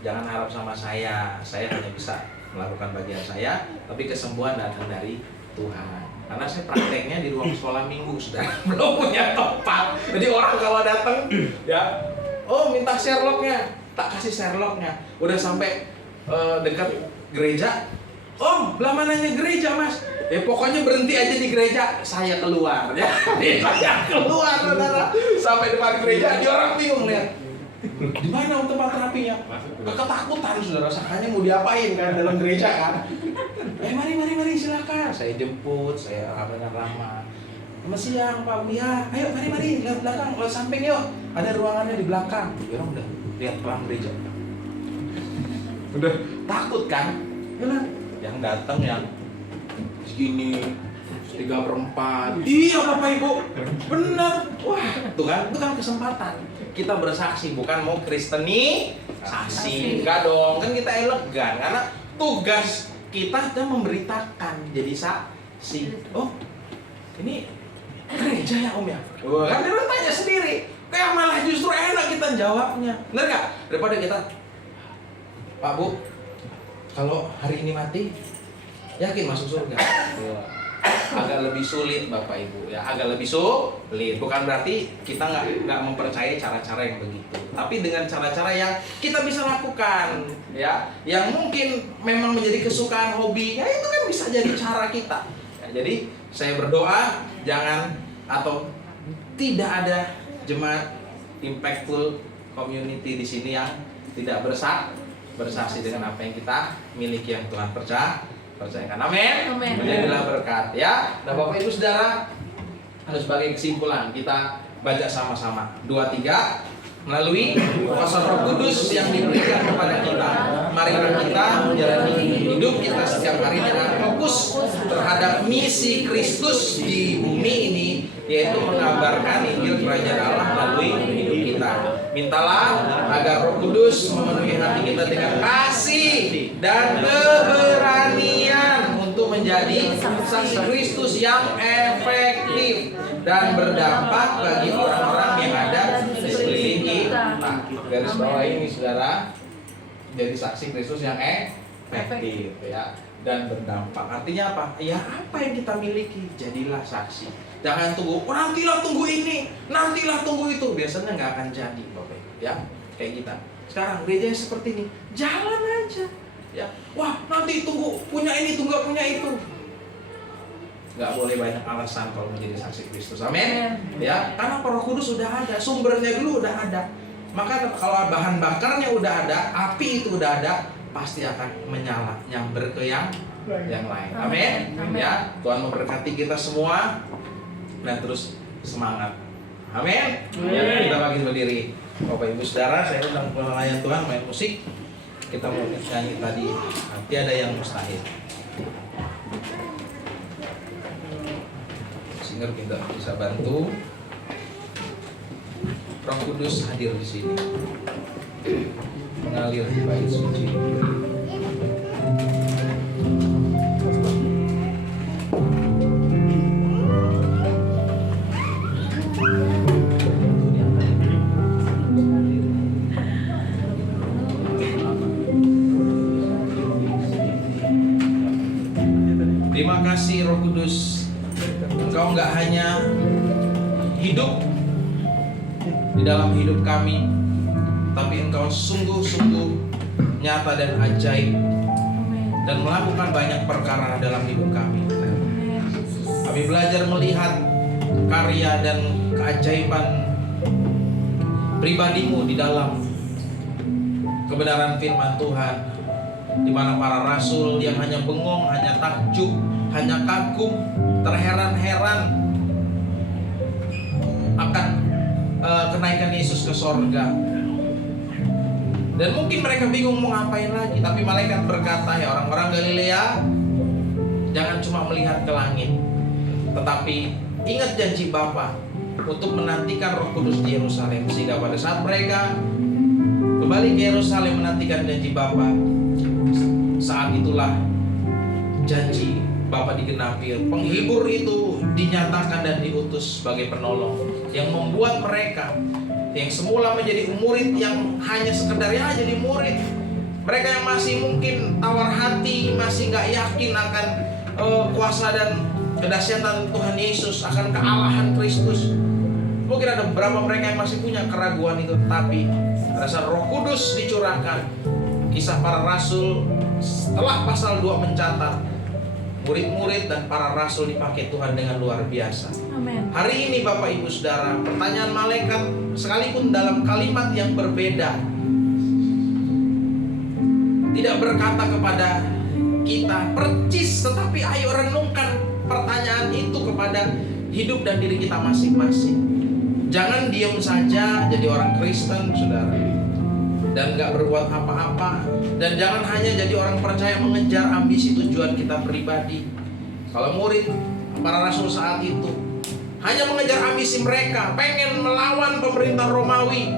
jangan harap sama saya hanya bisa melakukan bagian saya, tapi kesembuhan datang dari Tuhan. Karena saya prakteknya di ruang sekolah minggu, sudah belum punya tempat. Jadi orang kalau datang, ya, minta Sherlocknya, tak kasih Sherlocknya. Udah sampai dekat gereja, belah mananya gereja Mas? Ya pokoknya berhenti aja di gereja, saya keluar. Ya, saya keluar, saudara. Sampai depan gereja, dia orang bingung lihat. Di mana tempat terapinya? Ketakutan saudara, sakanya mau diapain kan dalam gereja kan? Mari silakan. Saya jemput, saya ramah. Selamat siang Pak Buya. Ayo mari lihat belakang, lihat samping yuk. Ada ruangannya di belakang. Ya udah lihat pelang gereja. Udah takut kan? Yang datang yang segini 3/4. Iya Bapak Ibu, benar. Wah, itu kan kesempatan kita bersaksi, bukan mau kristenisasi. Enggak dong, kan kita elegan karena tugas kita memberitakan jadi saksi. Oh, ini gereja ya Om ya? Kan dia tanya sendiri, kayak malah justru enak kita jawabnya, bener nggak? Daripada kita, Pak Bu, kalau hari ini mati, yakin masuk surga? Agak lebih sulit Bapak Ibu ya, agak lebih sulit. Bukan berarti kita nggak mempercayai cara-cara yang begitu, tapi dengan cara-cara yang kita bisa lakukan ya, yang mungkin memang menjadi kesukaan hobi ya, itu kan bisa jadi cara kita ya. Jadi saya berdoa jangan atau tidak ada jemaat impactful community di sini yang tidak bersaksi dengan apa yang kita miliki yang Tuhan percayakan. Amin. Jadilah berkat ya. Nah Bapak Ibu Saudara, sebagai kesimpulan kita baca sama-sama 2-3 melalui kuasa Roh Kudus yang diberikan kepada kita. Mari kita menjalani hidup kita setiap hari dengan fokus terhadap misi Kristus di bumi ini, yaitu mengabarkan Injil Kerajaan Allah melalui hidup kita. Mintalah agar Roh Kudus memenuhi hati kita dengan kasih dan keberanian untuk menjadi saksi Kristus yang efektif dan berdampak bagi orang-orang yang ada di sekeliling kita. Garis bawah ini saudara, jadi saksi Kristus yang efektif ya dan berdampak. Artinya apa? Ya apa yang kita miliki, jadilah saksi. Jangan tunggu, nantilah tunggu ini, nantilah tunggu itu. Biasanya nggak akan jadi Bapak Ibu ya, kayak kita. Sekarang gereja seperti ini, jalan aja ya. Wah nanti tunggu punya ini, tunggu punya itu. Nggak boleh banyak alasan kalau menjadi saksi Kristus. Amin. Ya, karena Roh Kudus sudah ada, sumbernya dulu udah ada. Maka kalau bahan bakarnya udah ada, api itu udah ada, pasti akan menyala, nyamber ke yang lain. Amin. Ya, Tuhan memberkati kita semua dan terus semangat. Amin. Ya, kita bagi berdiri. Bapak Ibu Saudara, saya undang pelayan Tuhan main musik. Kita mau nyanyi tadi, tiada yang mustahil. Singer kita bisa bantu. Roh Kudus hadir di sini, mengalir di bait suci. Terima kasih Roh Kudus, Engkau nggak hanya hidup di dalam hidup kami, tapi Engkau sungguh-sungguh nyata dan ajaib dan melakukan banyak perkara dalam hidup kami. Kami belajar melihat karya dan keajaiban pribadimu di dalam kebenaran firman Tuhan, di mana para rasul yang hanya bengong, hanya takjub, hanya kagum, terheran-heran akan kenaikan Yesus ke sorga. Dan mungkin mereka bingung mau ngapain lagi, tapi malaikat berkata, ya orang-orang Galilea, jangan cuma melihat ke langit, tetapi ingat janji Bapa untuk menantikan Roh Kudus di Yerusalem, sehingga pada saat mereka kembali ke Yerusalem menantikan janji Bapa, saat itulah janji Bapa digenapi. Penghibur itu dinyatakan dan diutus sebagai penolong yang membuat mereka yang semula menjadi murid yang hanya sekedar ya jadi murid, mereka yang masih mungkin tawar hati, masih nggak yakin akan kuasa dan kedahsyatan Tuhan Yesus, akan kealahan Kristus. Mungkin ada beberapa mereka yang masih punya keraguan itu, tapi pada saat Roh Kudus dicurahkan, Kisah Para Rasul setelah pasal 2 mencatat murid-murid dan para rasul dipakai Tuhan dengan luar biasa. Amin. Hari ini Bapak Ibu Saudara, pertanyaan malaikat sekalipun dalam kalimat yang berbeda tidak berkata kepada kita percis, tetapi ayo renungkan pertanyaan itu kepada hidup dan diri kita masing-masing. Jangan diam saja jadi orang Kristen, Saudara, dan gak berbuat apa-apa. Dan jangan hanya jadi orang percaya mengejar ambisi tujuan kita pribadi. Kalau murid para rasul saat itu hanya mengejar ambisi mereka, pengen melawan pemerintah Romawi,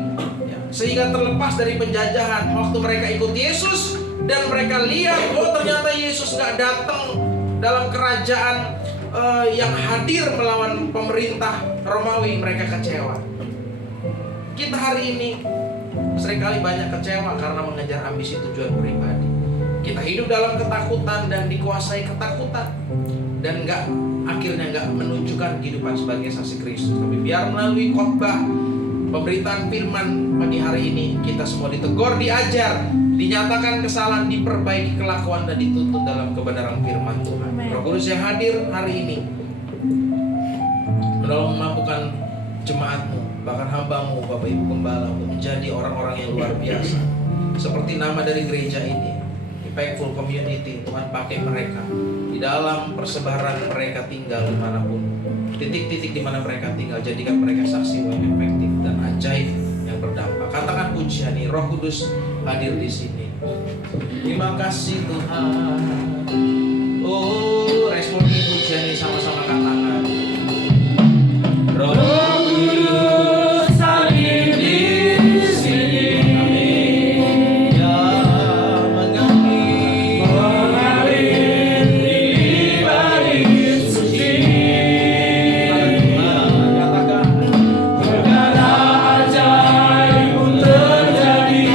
ya, sehingga terlepas dari penjajahan. Waktu mereka ikut Yesus dan mereka lihat, oh ternyata Yesus gak datang dalam kerajaan yang hadir melawan pemerintah Romawi, mereka kecewa. Kita hari ini seringkali banyak kecewa karena mengejar ambisi tujuan pribadi. Kita hidup dalam ketakutan dan dikuasai ketakutan, dan akhirnya nggak menunjukkan kehidupan sebagai saksi Kristus. Tapi biar melalui khotbah pemberitaan firman pagi hari ini, kita semua ditegur, diajar, dinyatakan kesalahan, diperbaiki kelakuan, dan dituntun dalam kebenaran firman Tuhan. Roh Kudus yang hadir hari ini menolong memampukan jemaatmu, bahkan hambamu Bapak Ibu Gembala, untuk menjadi orang-orang yang luar biasa. Seperti nama dari gereja ini, Impactful Community. Tuhan pakai mereka di dalam persebaran mereka tinggal dimanapun, titik-titik di mana mereka tinggal, jadikan mereka saksi yang efektif dan ajaib yang berdampak. Katakan pujian ini, Roh Kudus hadir di sini. Terima kasih Tuhan. Oh, respon ini pujian ini sama-sama katakan. Roh Kudus hadir di sini. Amin. Yang mengalir di bait suci. Katakan perkara ajaib pun terjadi.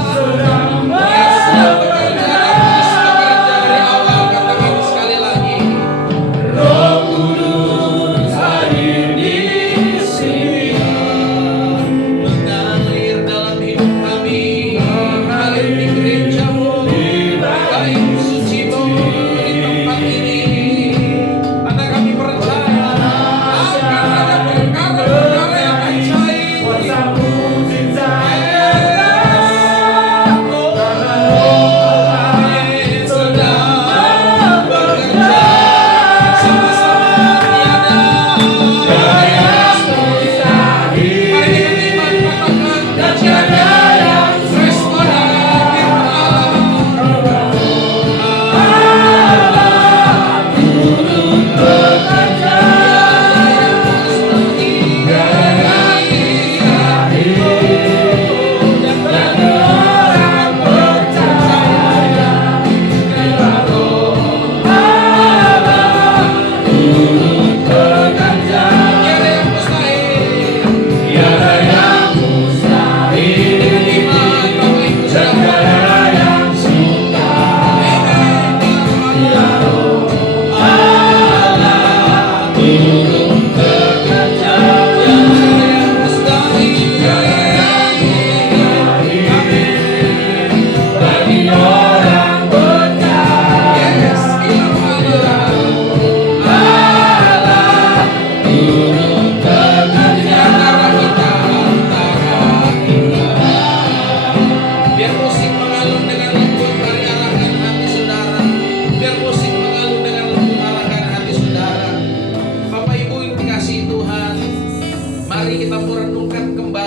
Sedang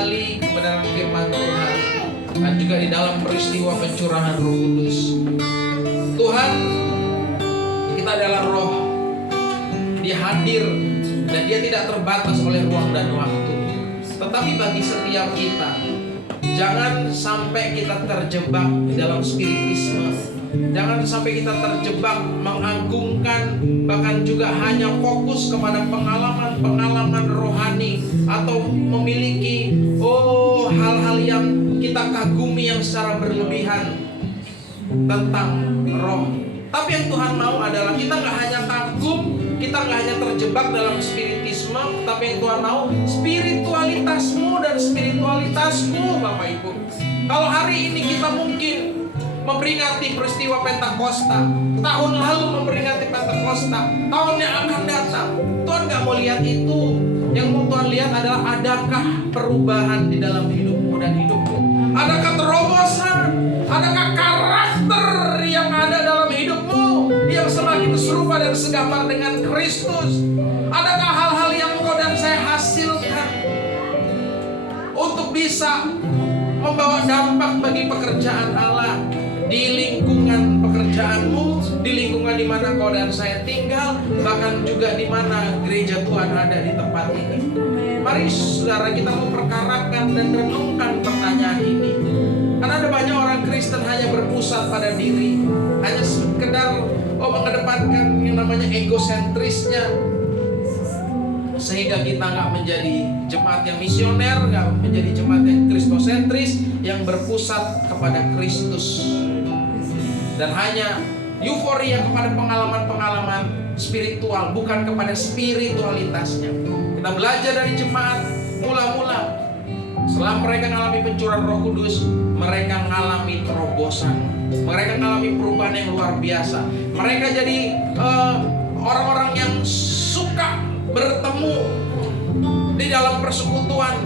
kembali kebenaran firman Tuhan, dan juga di dalam peristiwa pencurahan Roh Kudus. Tuhan, kita adalah roh. Dia hadir dan dia tidak terbatas oleh ruang dan waktu. Tetapi bagi setiap kita, jangan sampai kita terjebak di dalam spiritisme. Jangan sampai kita terjebak mengagungkan, bahkan juga hanya fokus kepada pengalaman-pengalaman rohani, atau memiliki hal-hal yang kita kagumi yang secara berlebihan tentang roh. Tapi yang Tuhan mau adalah kita nggak hanya kagum, kita nggak hanya terjebak dalam spiritisme, tapi yang Tuhan mau spiritualitasmu dan spiritualitasku, Bapak Ibu. Kalau hari ini kita mungkin memperingati peristiwa Pentakosta, tahun lalu memperingati Pentakosta, tahun yang akan datang, Tuhan nggak mau lihat itu. Yang mau Tuhan lihat adalah adakah perubahan di dalam hidupmu dan hidupku. Adakah terobosan, adakah karakter yang ada dalam hidupmu yang semakin serupa dan segambar dengan Kristus. Adakah hal-hal yang engkau dan saya hasilkan untuk bisa membawa dampak bagi pekerjaan Allah di lingkungan pekerjaanmu, di lingkungan di mana kau dan saya tinggal, bahkan juga di mana gereja Tuhan ada di tempat ini. Mari saudara, kita memperkarakan dan renungkan pertanyaan ini. Karena ada banyak orang Kristen hanya berpusat pada diri, hanya sekedar mengedepankan yang namanya egosentrisnya, sehingga kita nggak menjadi jemaat yang misioner, nggak menjadi jemaat yang kristosentris, yang berpusat kepada Kristus, dan hanya euforia kepada pengalaman-pengalaman spiritual, bukan kepada spiritualitasnya. Kita belajar dari jemaat mula-mula, setelah mereka mengalami pencurahan Roh Kudus, mereka mengalami terobosan, mereka mengalami perubahan yang luar biasa. Mereka jadi orang-orang yang suka bertemu di dalam persekutuan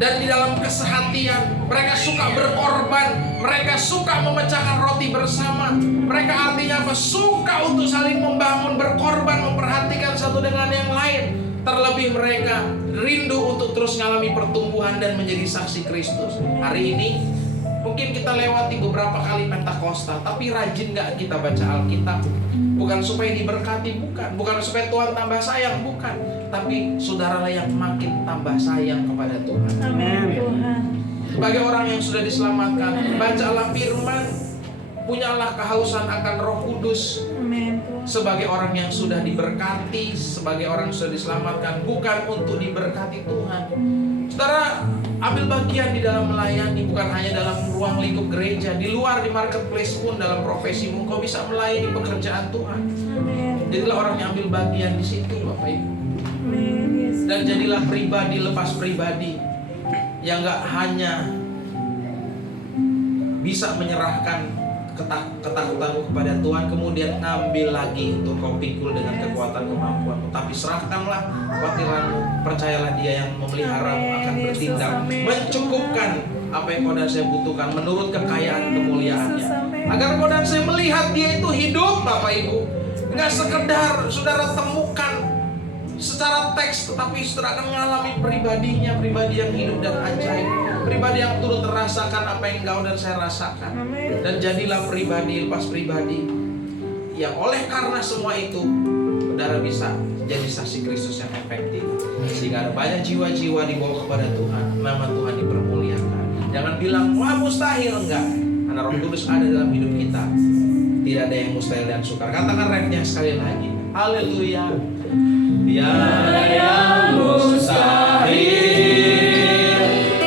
dan di dalam kesehatian. Mereka suka berkorban, mereka suka memecahkan roti bersama. Mereka artinya apa? Suka untuk saling membangun, berkorban, memperhatikan satu dengan yang lain. Terlebih mereka rindu untuk terus mengalami pertumbuhan dan menjadi saksi Kristus. Hari ini mungkin kita lewati beberapa kali Pentakosta, tapi rajin gak kita baca Alkitab? Bukan supaya diberkati, bukan supaya Tuhan tambah sayang, bukan. Tapi saudaralah yang makin tambah sayang kepada Tuhan. Amin Tuhan. Sebagai orang yang sudah diselamatkan, bacalah firman, punyalah kehausan akan Roh Kudus. Amin Tuhan. Sebagai orang yang sudah diberkati, sebagai orang yang sudah diselamatkan, bukan untuk diberkati Tuhan. Saudara, ambil bagian di dalam melayani, bukan hanya dalam ruang lingkup gereja, di luar, di marketplace pun, dalam profesimu, kau bisa melayani pekerjaan Tuhan. Amin. Jadilah orang yang ambil bagian di situ, Bapak Ibu. Amin. Yes. Dan jadilah pribadi lepas pribadi yang gak hanya bisa menyerahkan ketakutanmu kepada Tuhan, kemudian ngambil lagi untuk kau pikul dengan kekuatan kemampuanmu, tapi serahkanlah kekhawatiranmu. Percayalah Dia yang memeliharamu akan bertindak, mencukupkan apa yang kau dan saya butuhkan menurut kekayaan kemuliaannya, agar kau dan saya melihat Dia itu hidup, Bapak Ibu. Nggak sekedar saudara temukan secara teks, tetapi saudara akan mengalami pribadinya, pribadi yang hidup dan ajaib, pribadi yang turut merasakan apa yang kau dan saya rasakan. Dan jadilah pribadi lepas pribadi yang oleh karena semua itu saudara bisa jadi saksi Kristus yang efektif, sehingga ada banyak jiwa-jiwa dibawa kepada Tuhan, nama Tuhan dipermuliakan. Jangan bilang wah mustahil, enggak. Karena Roh Kudus ada dalam hidup kita, tidak ada yang mustahil dan sukar. Katakan refnya sekali lagi, haleluya. Tiada yang mustahil,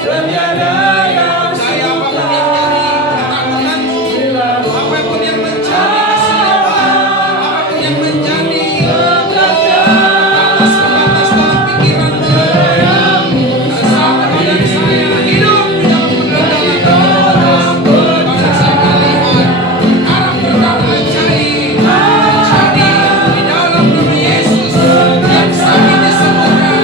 tiada yang percaya apapun yang jadi ketakutanmu, apapun yang menjadi kesulitan, apapun yang menjadi batas dalam pikiranmu, bersama dengan saya hidup di dalam kebenaran Tuhan. Bangsa saya melihat arah perubahan ajaib terjadi di dalam nama Yesus. Yang sakit disembuhkan,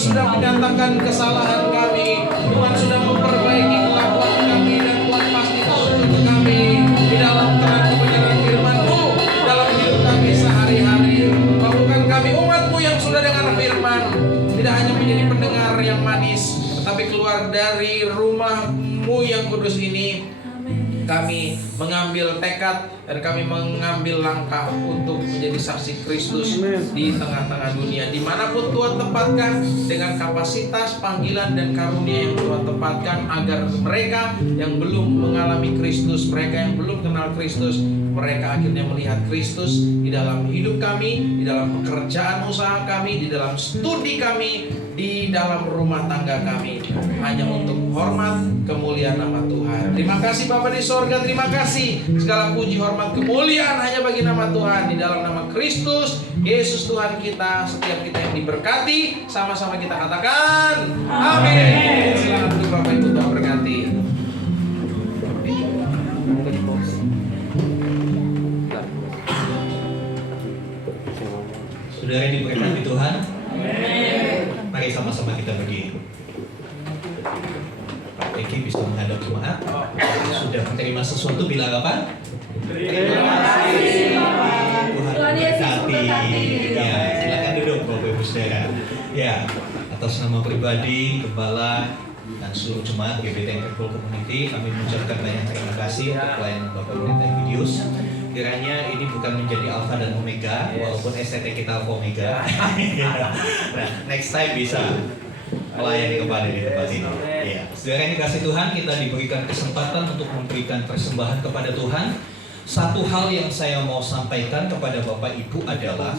sudah menyatakan kesalahan kami. Tuhan sudah memperbaiki kelakuan kami, dan Tuhan pasti menuntun kami di dalam terang kebenaran firman-Mu dalam hidup kami sehari-hari. Mampukan kami umat-Mu yang sudah dengar firman, tidak hanya menjadi pendengar yang manis, tetapi keluar dari rumah-Mu yang kudus ini, kami mengambil tekad dan kami mengambil langkah untuk menjadi saksi Kristus di tengah-tengah dunia. Dimanapun Tuhan tempatkan, dengan kapasitas, panggilan, dan karunia yang Tuhan tempatkan, agar mereka yang belum mengalami Kristus, mereka yang belum kenal Kristus, mereka akhirnya melihat Kristus di dalam hidup kami, di dalam pekerjaan usaha kami, di dalam studi kami, di dalam rumah tangga kami, hanya untuk hormat kemuliaan nama Tuhan. Terima kasih Bapa di sorga, terima kasih. Segala puji, hormat, kemuliaan hanya bagi nama Tuhan, di dalam nama Kristus Yesus Tuhan kita. Setiap kita yang diberkati, sama-sama kita katakan amin. Silakan duduk Bapak Ibu, Tuhan berkati. Saudara yang diberkati Tuhan, mari sama-sama kita berdiri. Pak Eki bisa menghadap jemaat. Sudah menerima sesuatu bilang apa? Terima kasih Tuhan berkati. Ya, silakan duduk Bapak Ibu Saudara. Ya, atas nama pribadi, Gembala, dan seluruh jemaat GBT Faithful Community, kami mengucapkan banyak terima kasih untuk pelayanan Bapak Pendeta Egidius. Kiranya ini bukan menjadi alfa dan omega, walaupun STT kita alfa omega. Nah, next time bisa melayani kembali di tempat ini. Ya. Saudara yang dikasih Tuhan, kita diberikan kesempatan untuk memberikan persembahan kepada Tuhan. Satu hal yang saya mau sampaikan kepada Bapak Ibu adalah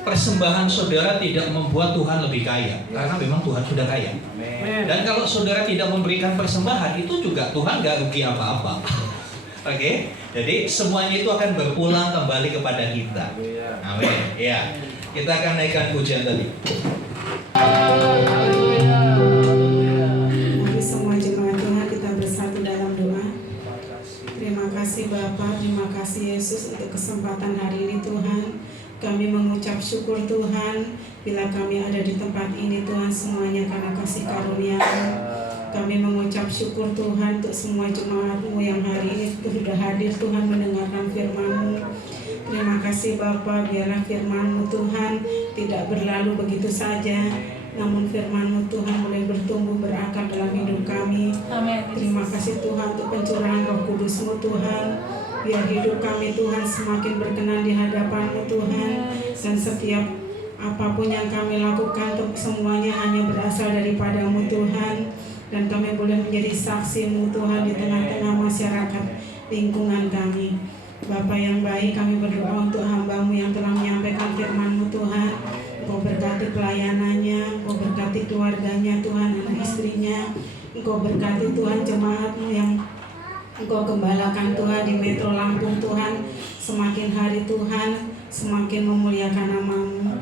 persembahan saudara tidak membuat Tuhan lebih kaya, karena memang Tuhan sudah kaya. Dan kalau saudara tidak memberikan persembahan, itu juga Tuhan gak rugi apa-apa. Oke, jadi semuanya itu akan berpulang kembali kepada kita. Amin. Ya, kita akan naikkan pujian tadi. Mari semua jemaat Tuhan kita bersatu dalam doa. Terima kasih Bapa, terima kasih Yesus untuk kesempatan hari ini Tuhan. Kami mengucap syukur Tuhan bila kami ada di tempat ini Tuhan, semuanya karena kasih karunia-Mu. Kami mengucap syukur Tuhan untuk semua jemaat-Mu yang hari ini sudah hadir Tuhan mendengarkan firman-Mu. Terima kasih Bapa, biarlah firman-Mu Tuhan tidak berlalu begitu saja, namun firman-Mu Tuhan boleh bertumbuh berakar dalam hidup kami. Terima kasih Tuhan untuk pencurahan Roh Kudus-Mu Tuhan. Biar hidup kami Tuhan semakin berkenan di hadapan-Mu Tuhan, dan setiap apapun yang kami lakukan semuanya hanya berasal daripada-Mu Tuhan. Dan kami boleh menjadi saksi-Mu Tuhan di tengah-tengah masyarakat lingkungan kami. Bapa yang baik, kami berdoa untuk hamba-Mu yang telah menyampaikan firman-Mu Tuhan. Engkau berkati pelayanannya, Engkau berkati keluarganya Tuhan, anak istrinya. Engkau berkati Tuhan jemaat-Mu yang Engkau gembalakan Tuhan di Metro Lampung Tuhan. Semakin hari Tuhan, semakin memuliakan nama-Mu.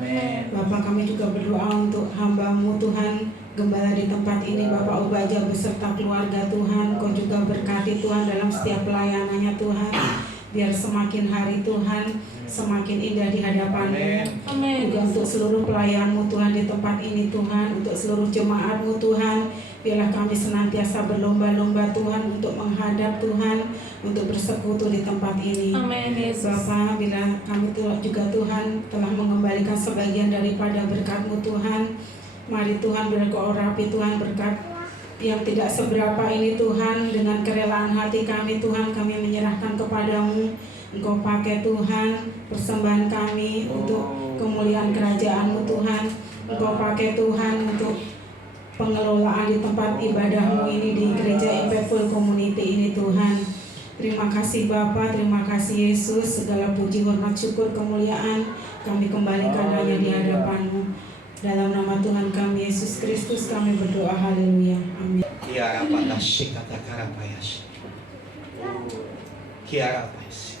Bapa, kami juga berdoa untuk hamba-Mu Tuhan, Gembala di tempat ini, Bapak Ubaja beserta keluarga Tuhan. Kau juga berkati Tuhan dalam setiap pelayanannya Tuhan. Biar semakin hari Tuhan, semakin indah di hadapan-Mu. Juga untuk seluruh pelayan-Mu Tuhan di tempat ini Tuhan, untuk seluruh jemaat-Mu Tuhan. Biarlah kami senantiasa berlomba-lomba Tuhan untuk menghadap Tuhan, untuk bersekutu di tempat ini. Amin, Yesus. Bapa, bila kami juga Tuhan telah mengembalikan sebagian daripada berkat-Mu Tuhan, mari Tuhan berkorapi Tuhan berkat yang tidak seberapa ini Tuhan, dengan kerelaan hati kami Tuhan, kami menyerahkan kepadamu. Engkau pakai Tuhan persembahan kami untuk kemuliaan kerajaan-Mu Tuhan. Engkau pakai Tuhan untuk pengelolaan di tempat ibadah-Mu ini di gereja Faithful Community ini Tuhan. Terima kasih Bapa, terima kasih Yesus. Segala puji, hormat, syukur, kemuliaan kami kembalikan hanya di hadapan-Mu. Dalam nama Tuhan kami Yesus Kristus kami berdoa, haleluya, amin. Kiara panashi kata karapayashi. Kiara payashi.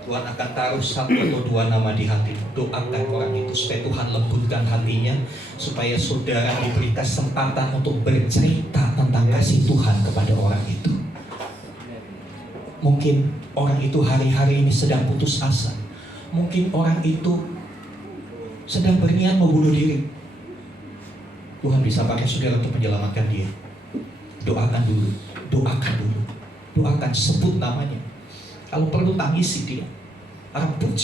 Tuhan akan taruh satu atau dua nama di hati. Doakan orang itu supaya Tuhan lembutkan hatinya, supaya saudara diberi kesempatan untuk bercerita tentang kasih Tuhan kepada orang itu. Mungkin orang itu hari-hari ini sedang putus asa. Mungkin orang itu sedang berniat membunuh diri. Tuhan bisa pakai saudara untuk menyelamatkan dia. Doakan dulu, doakan dulu, doakan, sebut namanya. Kalau perlu tangisi dia, rebut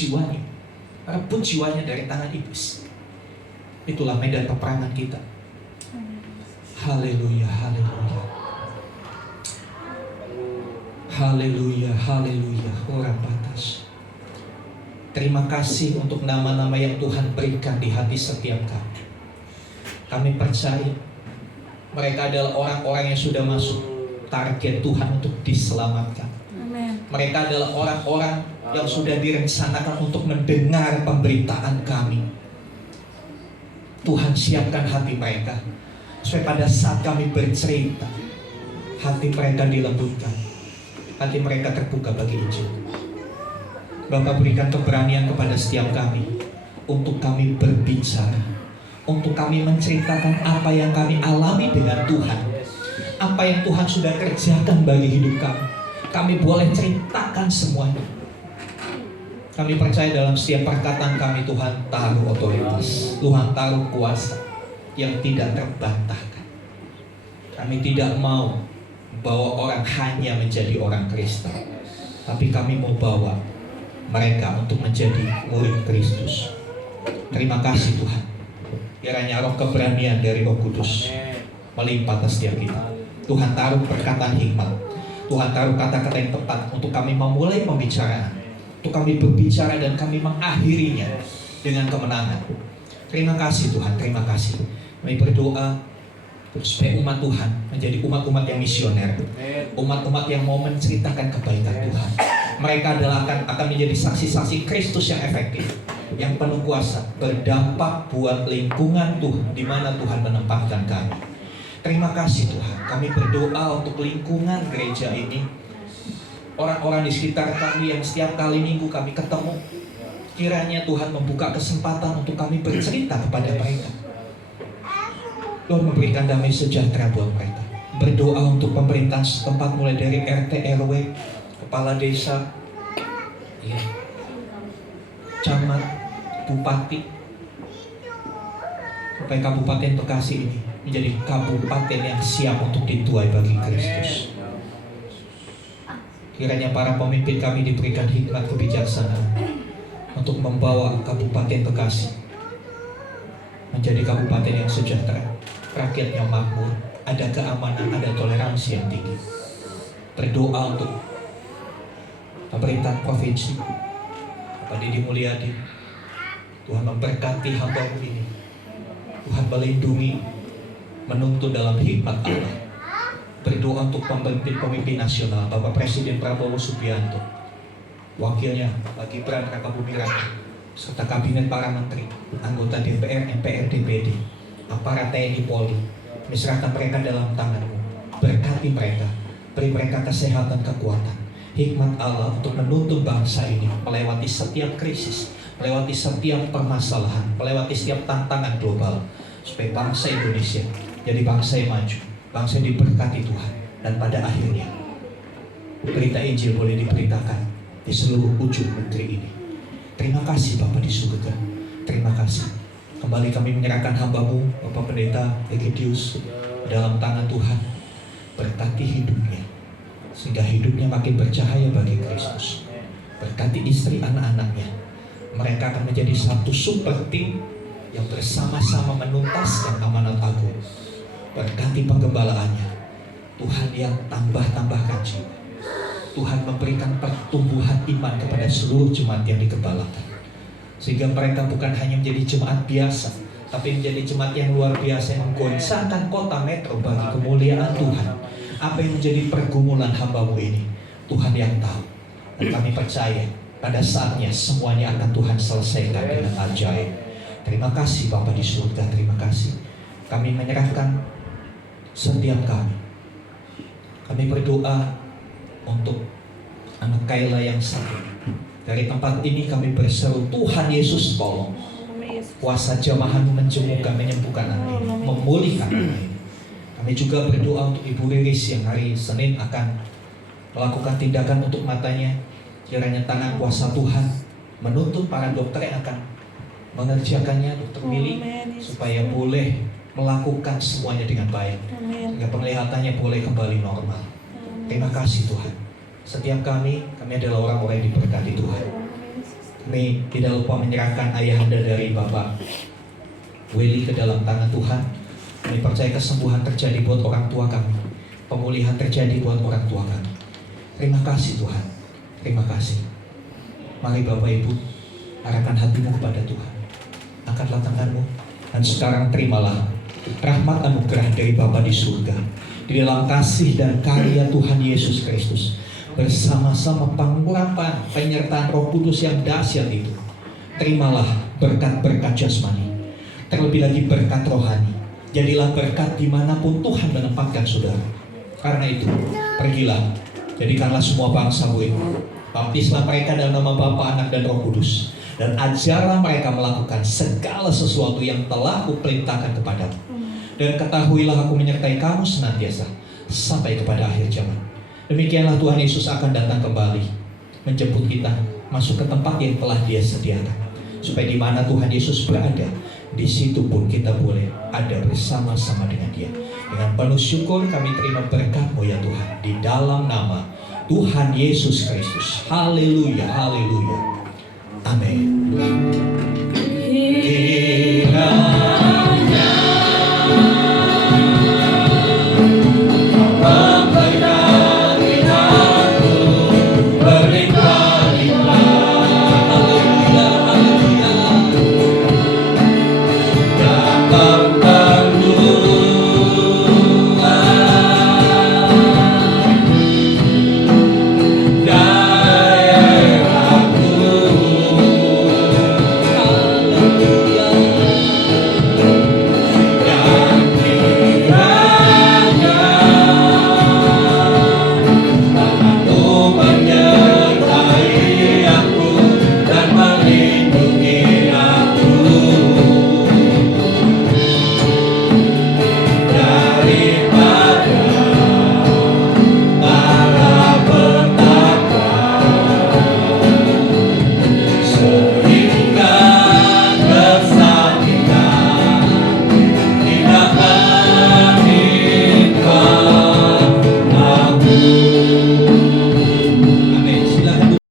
jiwanya dari tangan iblis. Itulah medan peperangan kita. Haleluya, haleluya, haleluya, haleluya. Orang batas. Terima kasih untuk nama-nama yang Tuhan berikan di hati setiap kami. Kami percaya mereka adalah orang-orang yang sudah masuk target Tuhan untuk diselamatkan. Amin. Mereka adalah orang-orang yang sudah direncanakan untuk mendengar pemberitaan kami. Tuhan siapkan hati mereka, supaya pada saat kami bercerita, hati mereka dilembutkan, hati mereka terbuka bagi Injil. Bapak berikan keberanian kepada setiap kami, untuk kami berbicara, untuk kami menceritakan apa yang kami alami dengan Tuhan, apa yang Tuhan sudah kerjakan bagi hidup kami. Kami boleh ceritakan semuanya. Kami percaya dalam setiap perkataan kami, Tuhan taruh otoritas, Tuhan taruh kuasa yang tidak terbantahkan. Kami tidak mau bawa orang hanya menjadi orang Kristen, tapi kami mau bawa mereka untuk menjadi murid Kristus. Terima kasih Tuhan. Kiranya roh keberanian dari Roh Kudus melimpah atas setiap kita. Tuhan taruh perkataan hikmat, Tuhan taruh kata-kata yang tepat untuk kami memulai pembicaraan, untuk kami berbicara dan kami mengakhirinya dengan kemenangan. Terima kasih Tuhan, terima kasih. Kami berdoa supaya umat Tuhan menjadi umat-umat yang misioner, umat-umat yang mau menceritakan kebaikan Tuhan. Mereka akan menjadi saksi-saksi Kristus yang efektif, yang penuh kuasa, berdampak buat lingkungan Tuhan di mana Tuhan menempatkan kami. Terima kasih Tuhan. Kami berdoa untuk lingkungan gereja ini, orang-orang di sekitar kami yang setiap kali minggu kami ketemu. Kiranya Tuhan membuka kesempatan untuk kami bercerita kepada mereka. Tuhan memberikan damai sejahtera buat mereka. Berdoa untuk pemerintahan setempat, mulai dari RT, RW, kepala desa, camat, bupati, supaya Kabupaten Bekasi ini menjadi kabupaten yang siap untuk dituai bagi Kristus. Kiranya para pemimpin kami diberikan hikmat kebijaksanaan untuk membawa Kabupaten Bekasi menjadi kabupaten yang sejahtera, rakyatnya makmur, ada keamanan, ada toleransi yang tinggi. Berdoa untuk pemerintah provinsi, Pak Didi Mulyadi, Tuhan memberkati hamba-Mu ini, Tuhan melindungi, menuntun dalam hikmat Allah. Berdoa untuk pemimpin nasional, Bapak Presiden Prabowo Subianto, wakilnya Pak Gibran Rakabumi Raka, serta kabinet para menteri, anggota DPR, MPR, DPD, aparat TNI Polri. Serahkan mereka dalam tangan-Mu. Berkati mereka, beri mereka kesehatan, kekuatan, hikmat Allah untuk menuntun bangsa ini melewati setiap krisis, melewati setiap permasalahan, melewati setiap tantangan global, supaya bangsa Indonesia jadi bangsa yang maju, bangsa yang diberkati Tuhan. Dan pada akhirnya berita Injil boleh diberitakan di seluruh ujung negeri ini. Terima kasih Bapa di surga. Terima kasih. Kembali kami menyerahkan hamba-Mu, Bapak Pendeta Egidius, dalam tangan Tuhan. Berkati hidupnya, sehingga hidupnya makin bercahaya bagi Kristus. Berkati istri anak-anaknya. Mereka akan menjadi satu super tim yang bersama-sama menuntaskan amanat agung. Berkati penggembalaannya. Tuhan yang tambahkan jiwa. Tuhan memberikan pertumbuhan iman kepada seluruh jemaat yang digembalakan, sehingga mereka bukan hanya menjadi jemaat biasa, tapi menjadi jemaat yang luar biasa, yang menggoncangkan kota Metro bagi kemuliaan Tuhan. Apa yang menjadi pergumulan hamba-Mu ini, Tuhan yang tahu. Dan kami percaya pada saatnya semuanya akan Tuhan selesaikan dengan ajaib. Terima kasih Bapa di surga, terima kasih. Kami menyerahkan setiap kami. Kami berdoa untuk anak Kayla yang sakit. Dari tempat ini kami berseru, Tuhan Yesus tolong. Kuasa jamahan menjemukkan, menyembuhkan anak ini, memulihkan anak ini. Kami juga berdoa untuk Ibu Riris yang hari Senin akan melakukan tindakan untuk matanya. Kiranya tangan kuasa Tuhan menuntun para dokter yang akan mengerjakannya, Dokter Mili, supaya boleh melakukan semuanya dengan baik, Amin. sehingga penglihatannya boleh kembali normal. Terima kasih Tuhan. Setiap kami adalah orang-orang yang diberkati Tuhan. Kami tidak lupa menyerahkan ayahanda dari Bapak Willy ke dalam tangan Tuhan. Kami percaya kesembuhan terjadi buat orang tua kami, pemulihan terjadi buat orang tua kami. Terima kasih Tuhan. Terima kasih. Mari Bapak Ibu, arahkan hatimu kepada Tuhan. Angkatlah tanganmu dan sekarang terimalah rahmat anugerah dari Bapa di surga, di dalam kasih dan karya Tuhan Yesus Kristus, bersama-sama pengurapan penyertaan Roh Kudus yang dahsyat itu. Terimalah berkat-berkat jasmani, terlebih lagi berkat rohani. Jadilah berkat dimanapun Tuhan menempatkan saudara. Karena itu, pergilah, jadikanlah semua bangsa murid. Baptislah mereka dalam nama Bapa, Anak, dan Roh Kudus, dan ajarlah mereka melakukan segala sesuatu yang telah kuperintahkan kepadamu. Dan ketahuilah aku menyertai kamu senantiasa sampai kepada akhir zaman. Demikianlah Tuhan Yesus akan datang kembali, menjemput kita masuk ke tempat yang telah Dia sediakan, supaya di mana Tuhan Yesus berada, di situ pun kita boleh ada bersama-sama dengan Dia. Dengan penuh syukur kami terima berkat-Mu ya Tuhan, di dalam nama Tuhan Yesus Kristus. Haleluya, haleluya. Amin.